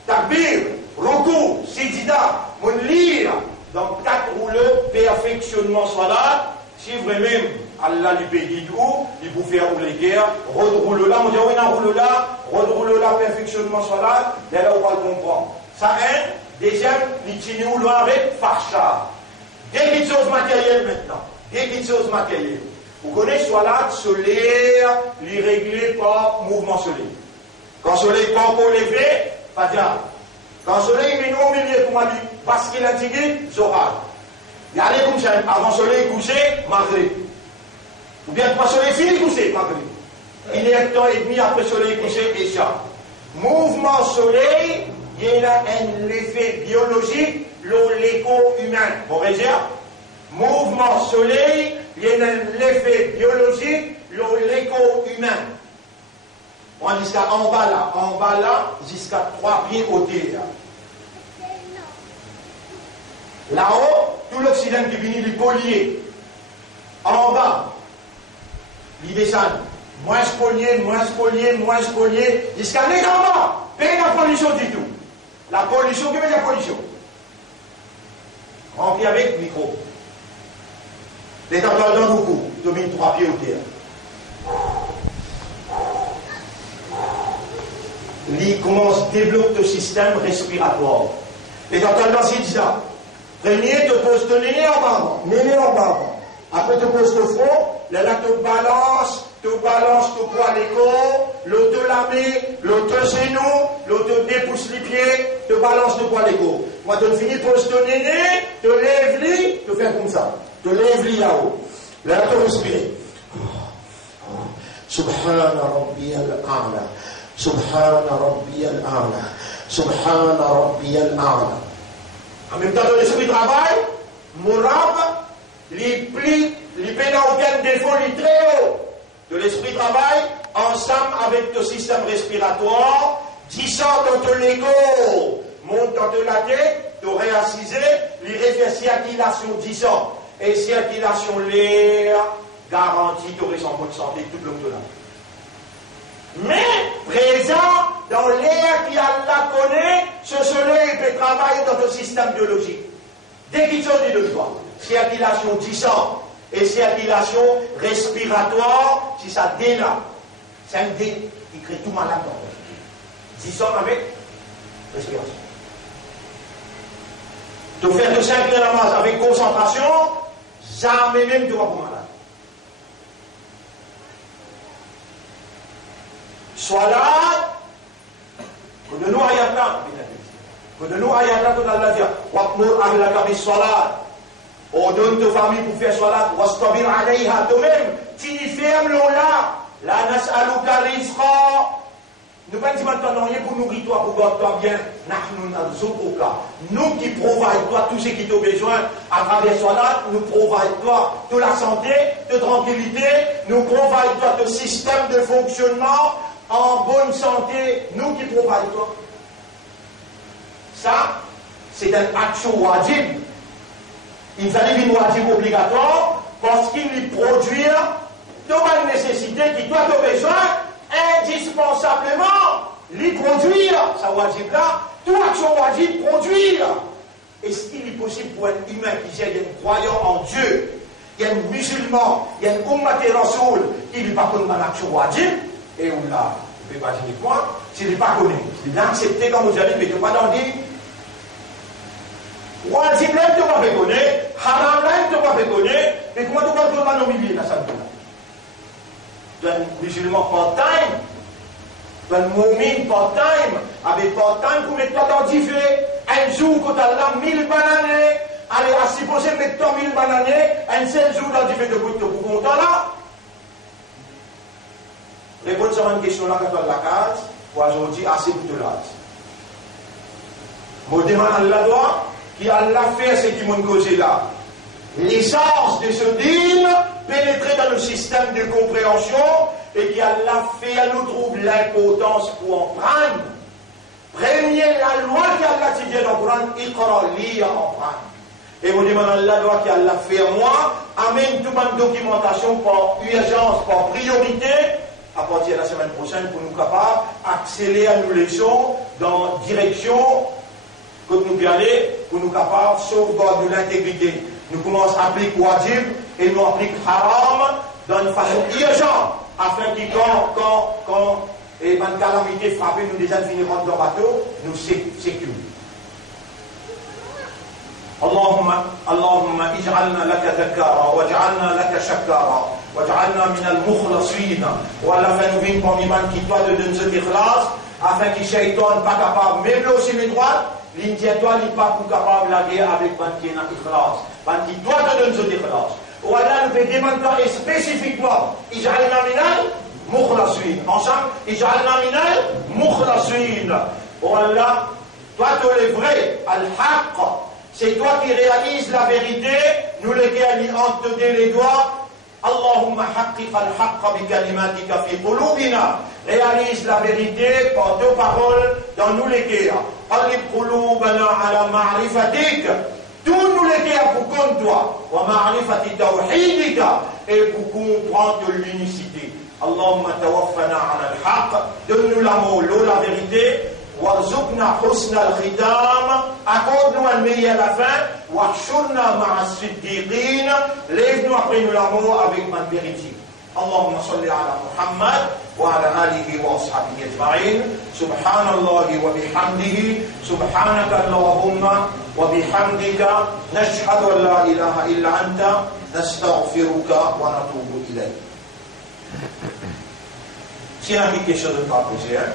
Takbir. Roku. Sidida. On lire. Dans 4 rouleaux. Perfectionnement soit là. Si vraiment Allah lui paye tout, il vous faire rouler guerre, redroule là, on dit oui, on roule là, redroule là, perfectionnement soit là, et là on va le comprendre. Ça est, deuxième, il tient ou là avec farcha. Des petites choses matérielles maintenant, des petites choses matérielles. Vous connaissez soit là, solaire, il réglé par mouvement solaire. Quand le soleil n'est pas encore levé, pas bien. Quand le soleil est au milieu, pour moi, parce qu'il a dit, Zohar. Il y a les comme ça, avant le soleil couché, Maghrib. Ou bien quand le soleil fini couché, Maghrib. Il est un temps et demi après le soleil couché, Isha. Mouvement soleil, il y a un effet biologique l'écho humain. Bon, réserve. Mouvement soleil, il y a l'effet biologique, l'écho humain. On dit jusqu'à en bas là, jusqu'à 3 pieds au pied là. Là-haut, tout l'Occident qui finit du collier. En bas, il descend. Moins spolié, jusqu'à les en bas. Pas la pollution du tout. La pollution, que veut dire pollution? Rempli avec micro. Les températures dans beaucoup, domine 3 pieds au terre. Il commence à développer le système respiratoire. Les températures dans 6 ans. Premier, tu poses ton nez en bas. Après, tu poses ton front, là, tu balances ton poids d'écho, l'autre lamé, l'autre genou, l'autre dépousse les pieds, tu balances ton poids d'écho. Moi, tu finis, poses ton nez, tu lèves les, tu fais comme ça. Tu lèves les là-haut. Là, tu respires. Subhana Rabbiyal A'la. Subhana Rabbiyal A'la. Subhana Rabbiyal A'la. En même temps, dans l'esprit de travail, Mourab, les plis, les pénaux aucun défaut, les très haut. De l'esprit de travail, ensemble avec ton système respiratoire, descend dans ton égo, monte dans la tête, tu réassisé, les réflexes circulation descend. Et circulation l'air, garantie, tu aurais en bonne santé tout le monde là. Mais, présent, dans l'air qui Allah connaît, ce soleil peut travailler dans ton système biologique. Dès qu'il sort de toi, circulation du sang et circulation respiratoire, si ça dé là, c'est un dé qui crée tout malade dans le 10 ans avec respiration. Tu fais de 5 namaz avec concentration, jamais même tu vas pour malade. Salat, que de nous ayatna, que de nous ayatna que d'Allah dit, wa'mur ahlaka bis salat, ordonne ta famille pour faire salat, wastabir alayha, toi-même, tu y fermes là, la nas'aluka rizqa, nous pas dire maintenant rien pour nourrir toi, pour garder toi bien, nous qui providons toi tout ce qui t'a besoin à travers salat, nous providons toi de la santé, de tranquillité, nous providons toi de système de fonctionnement, en bonne santé, nous qui providons toi. Ça, c'est une action wajib. Il fallait une wajib obligatoire parce qu'il lui produit de bonnes nécessités qui doit te besoin indispensablement lui produire. Ça wajib là, toute action wajib produire. Est-ce qu'il est possible pour un humain qui est un croyant en Dieu, il y a un musulman, il y a un ummat et rasoul, qui lui pas connaît une action wajib? Et on l'a, je ne vais pas dire quoi, s'il n'est pas connu, il l'a accepté comme vous avez dit, mais il ne pas dans dire. Wajib là, tu ne vas pas connaître, haram là, tu ne vas pas connaître, mais comment tu vas pas nominer dans cette là? Un musulman part-time, un moumine part-time, avec part-time, pour mettre toi dans le diffé, un jour, quand tu as 1000 bananes, allez, à supposer mettre toi 1000 bananes, un seul jour dans le diffé de bout de pour content là. Répondre sur une question là, quand tu as la case, pour aujourd'hui, assez pour te l'âge. Je demande à Allah, qui a fait ce qui m'a causé là. L'essence de ce dîme, pénétrer dans le système de compréhension, et qui a fait à nous trouver l'importance pour en prendre. Premier, la loi qui a dit d'en prendre, Iqra, lire, en prendre. Et vous demandez à Allah qui a fait à moi, amène toute ma documentation par urgence, par priorité, à partir de la semaine prochaine, pour nous capables d'accélérer à nos leçons dans la direction que nous bien aller, pour nous capables de sauvegarder l'intégrité. Nous commençons à appliquer wajib et nous appliquons haram dans une façon urgente, afin que quand une calamité frappe, nous déjà finirons dans le bateau, nous sécurisons. اللهم اجعلنا لك ذكارا واجعلنا لك شكارا واجعلنا من المخلصين ولا فنوين parmi man qui doit de donner cet ikhlas afin que shaitan pas capable même là aussi les droits l'indiatoire n'est pas pour capable la guerre avec man qui est dans ikhlas man qui doit de donner cet ikhlas ou Allah nous peut demander spécifiquement اجعلنا من المخلصين ensemble اجعلنا من المخلصين ou Allah toi tu es vrai al-haqq. C'est toi qui réalises la vérité, nous lesquels entre les doigts. Allahumma haqqiq al-haqqa bi kalimatika fi qulubina. Réalise la vérité par deux paroles dans nous lesquels. Qallib qulubana ala ma'rifatik. Tous nous lesquels pour compte toi. Wa ma'rifati tawhidika. Et pour comprendre l'unicité. Allahumma tawaffana ala al-haqq. Donne-nous l'amour, la vérité. Warzuqna husna al-khitam, accorde-nous un meilleur à la fin, wahshurna ma'a as-siddiqin, lève-nous après nous l'amour avec ma vérité. Allahumma salli ala Muhammad wa ala alihi wa ashabihi ajma'in, subhanallahi wa bihamdihi, subhanaka Allahumma wa bihamdika, nashhadu an la ilaha illa anta, nastaghfiruka wa natubu ilayk. S'il y a une question de pas poser, hein?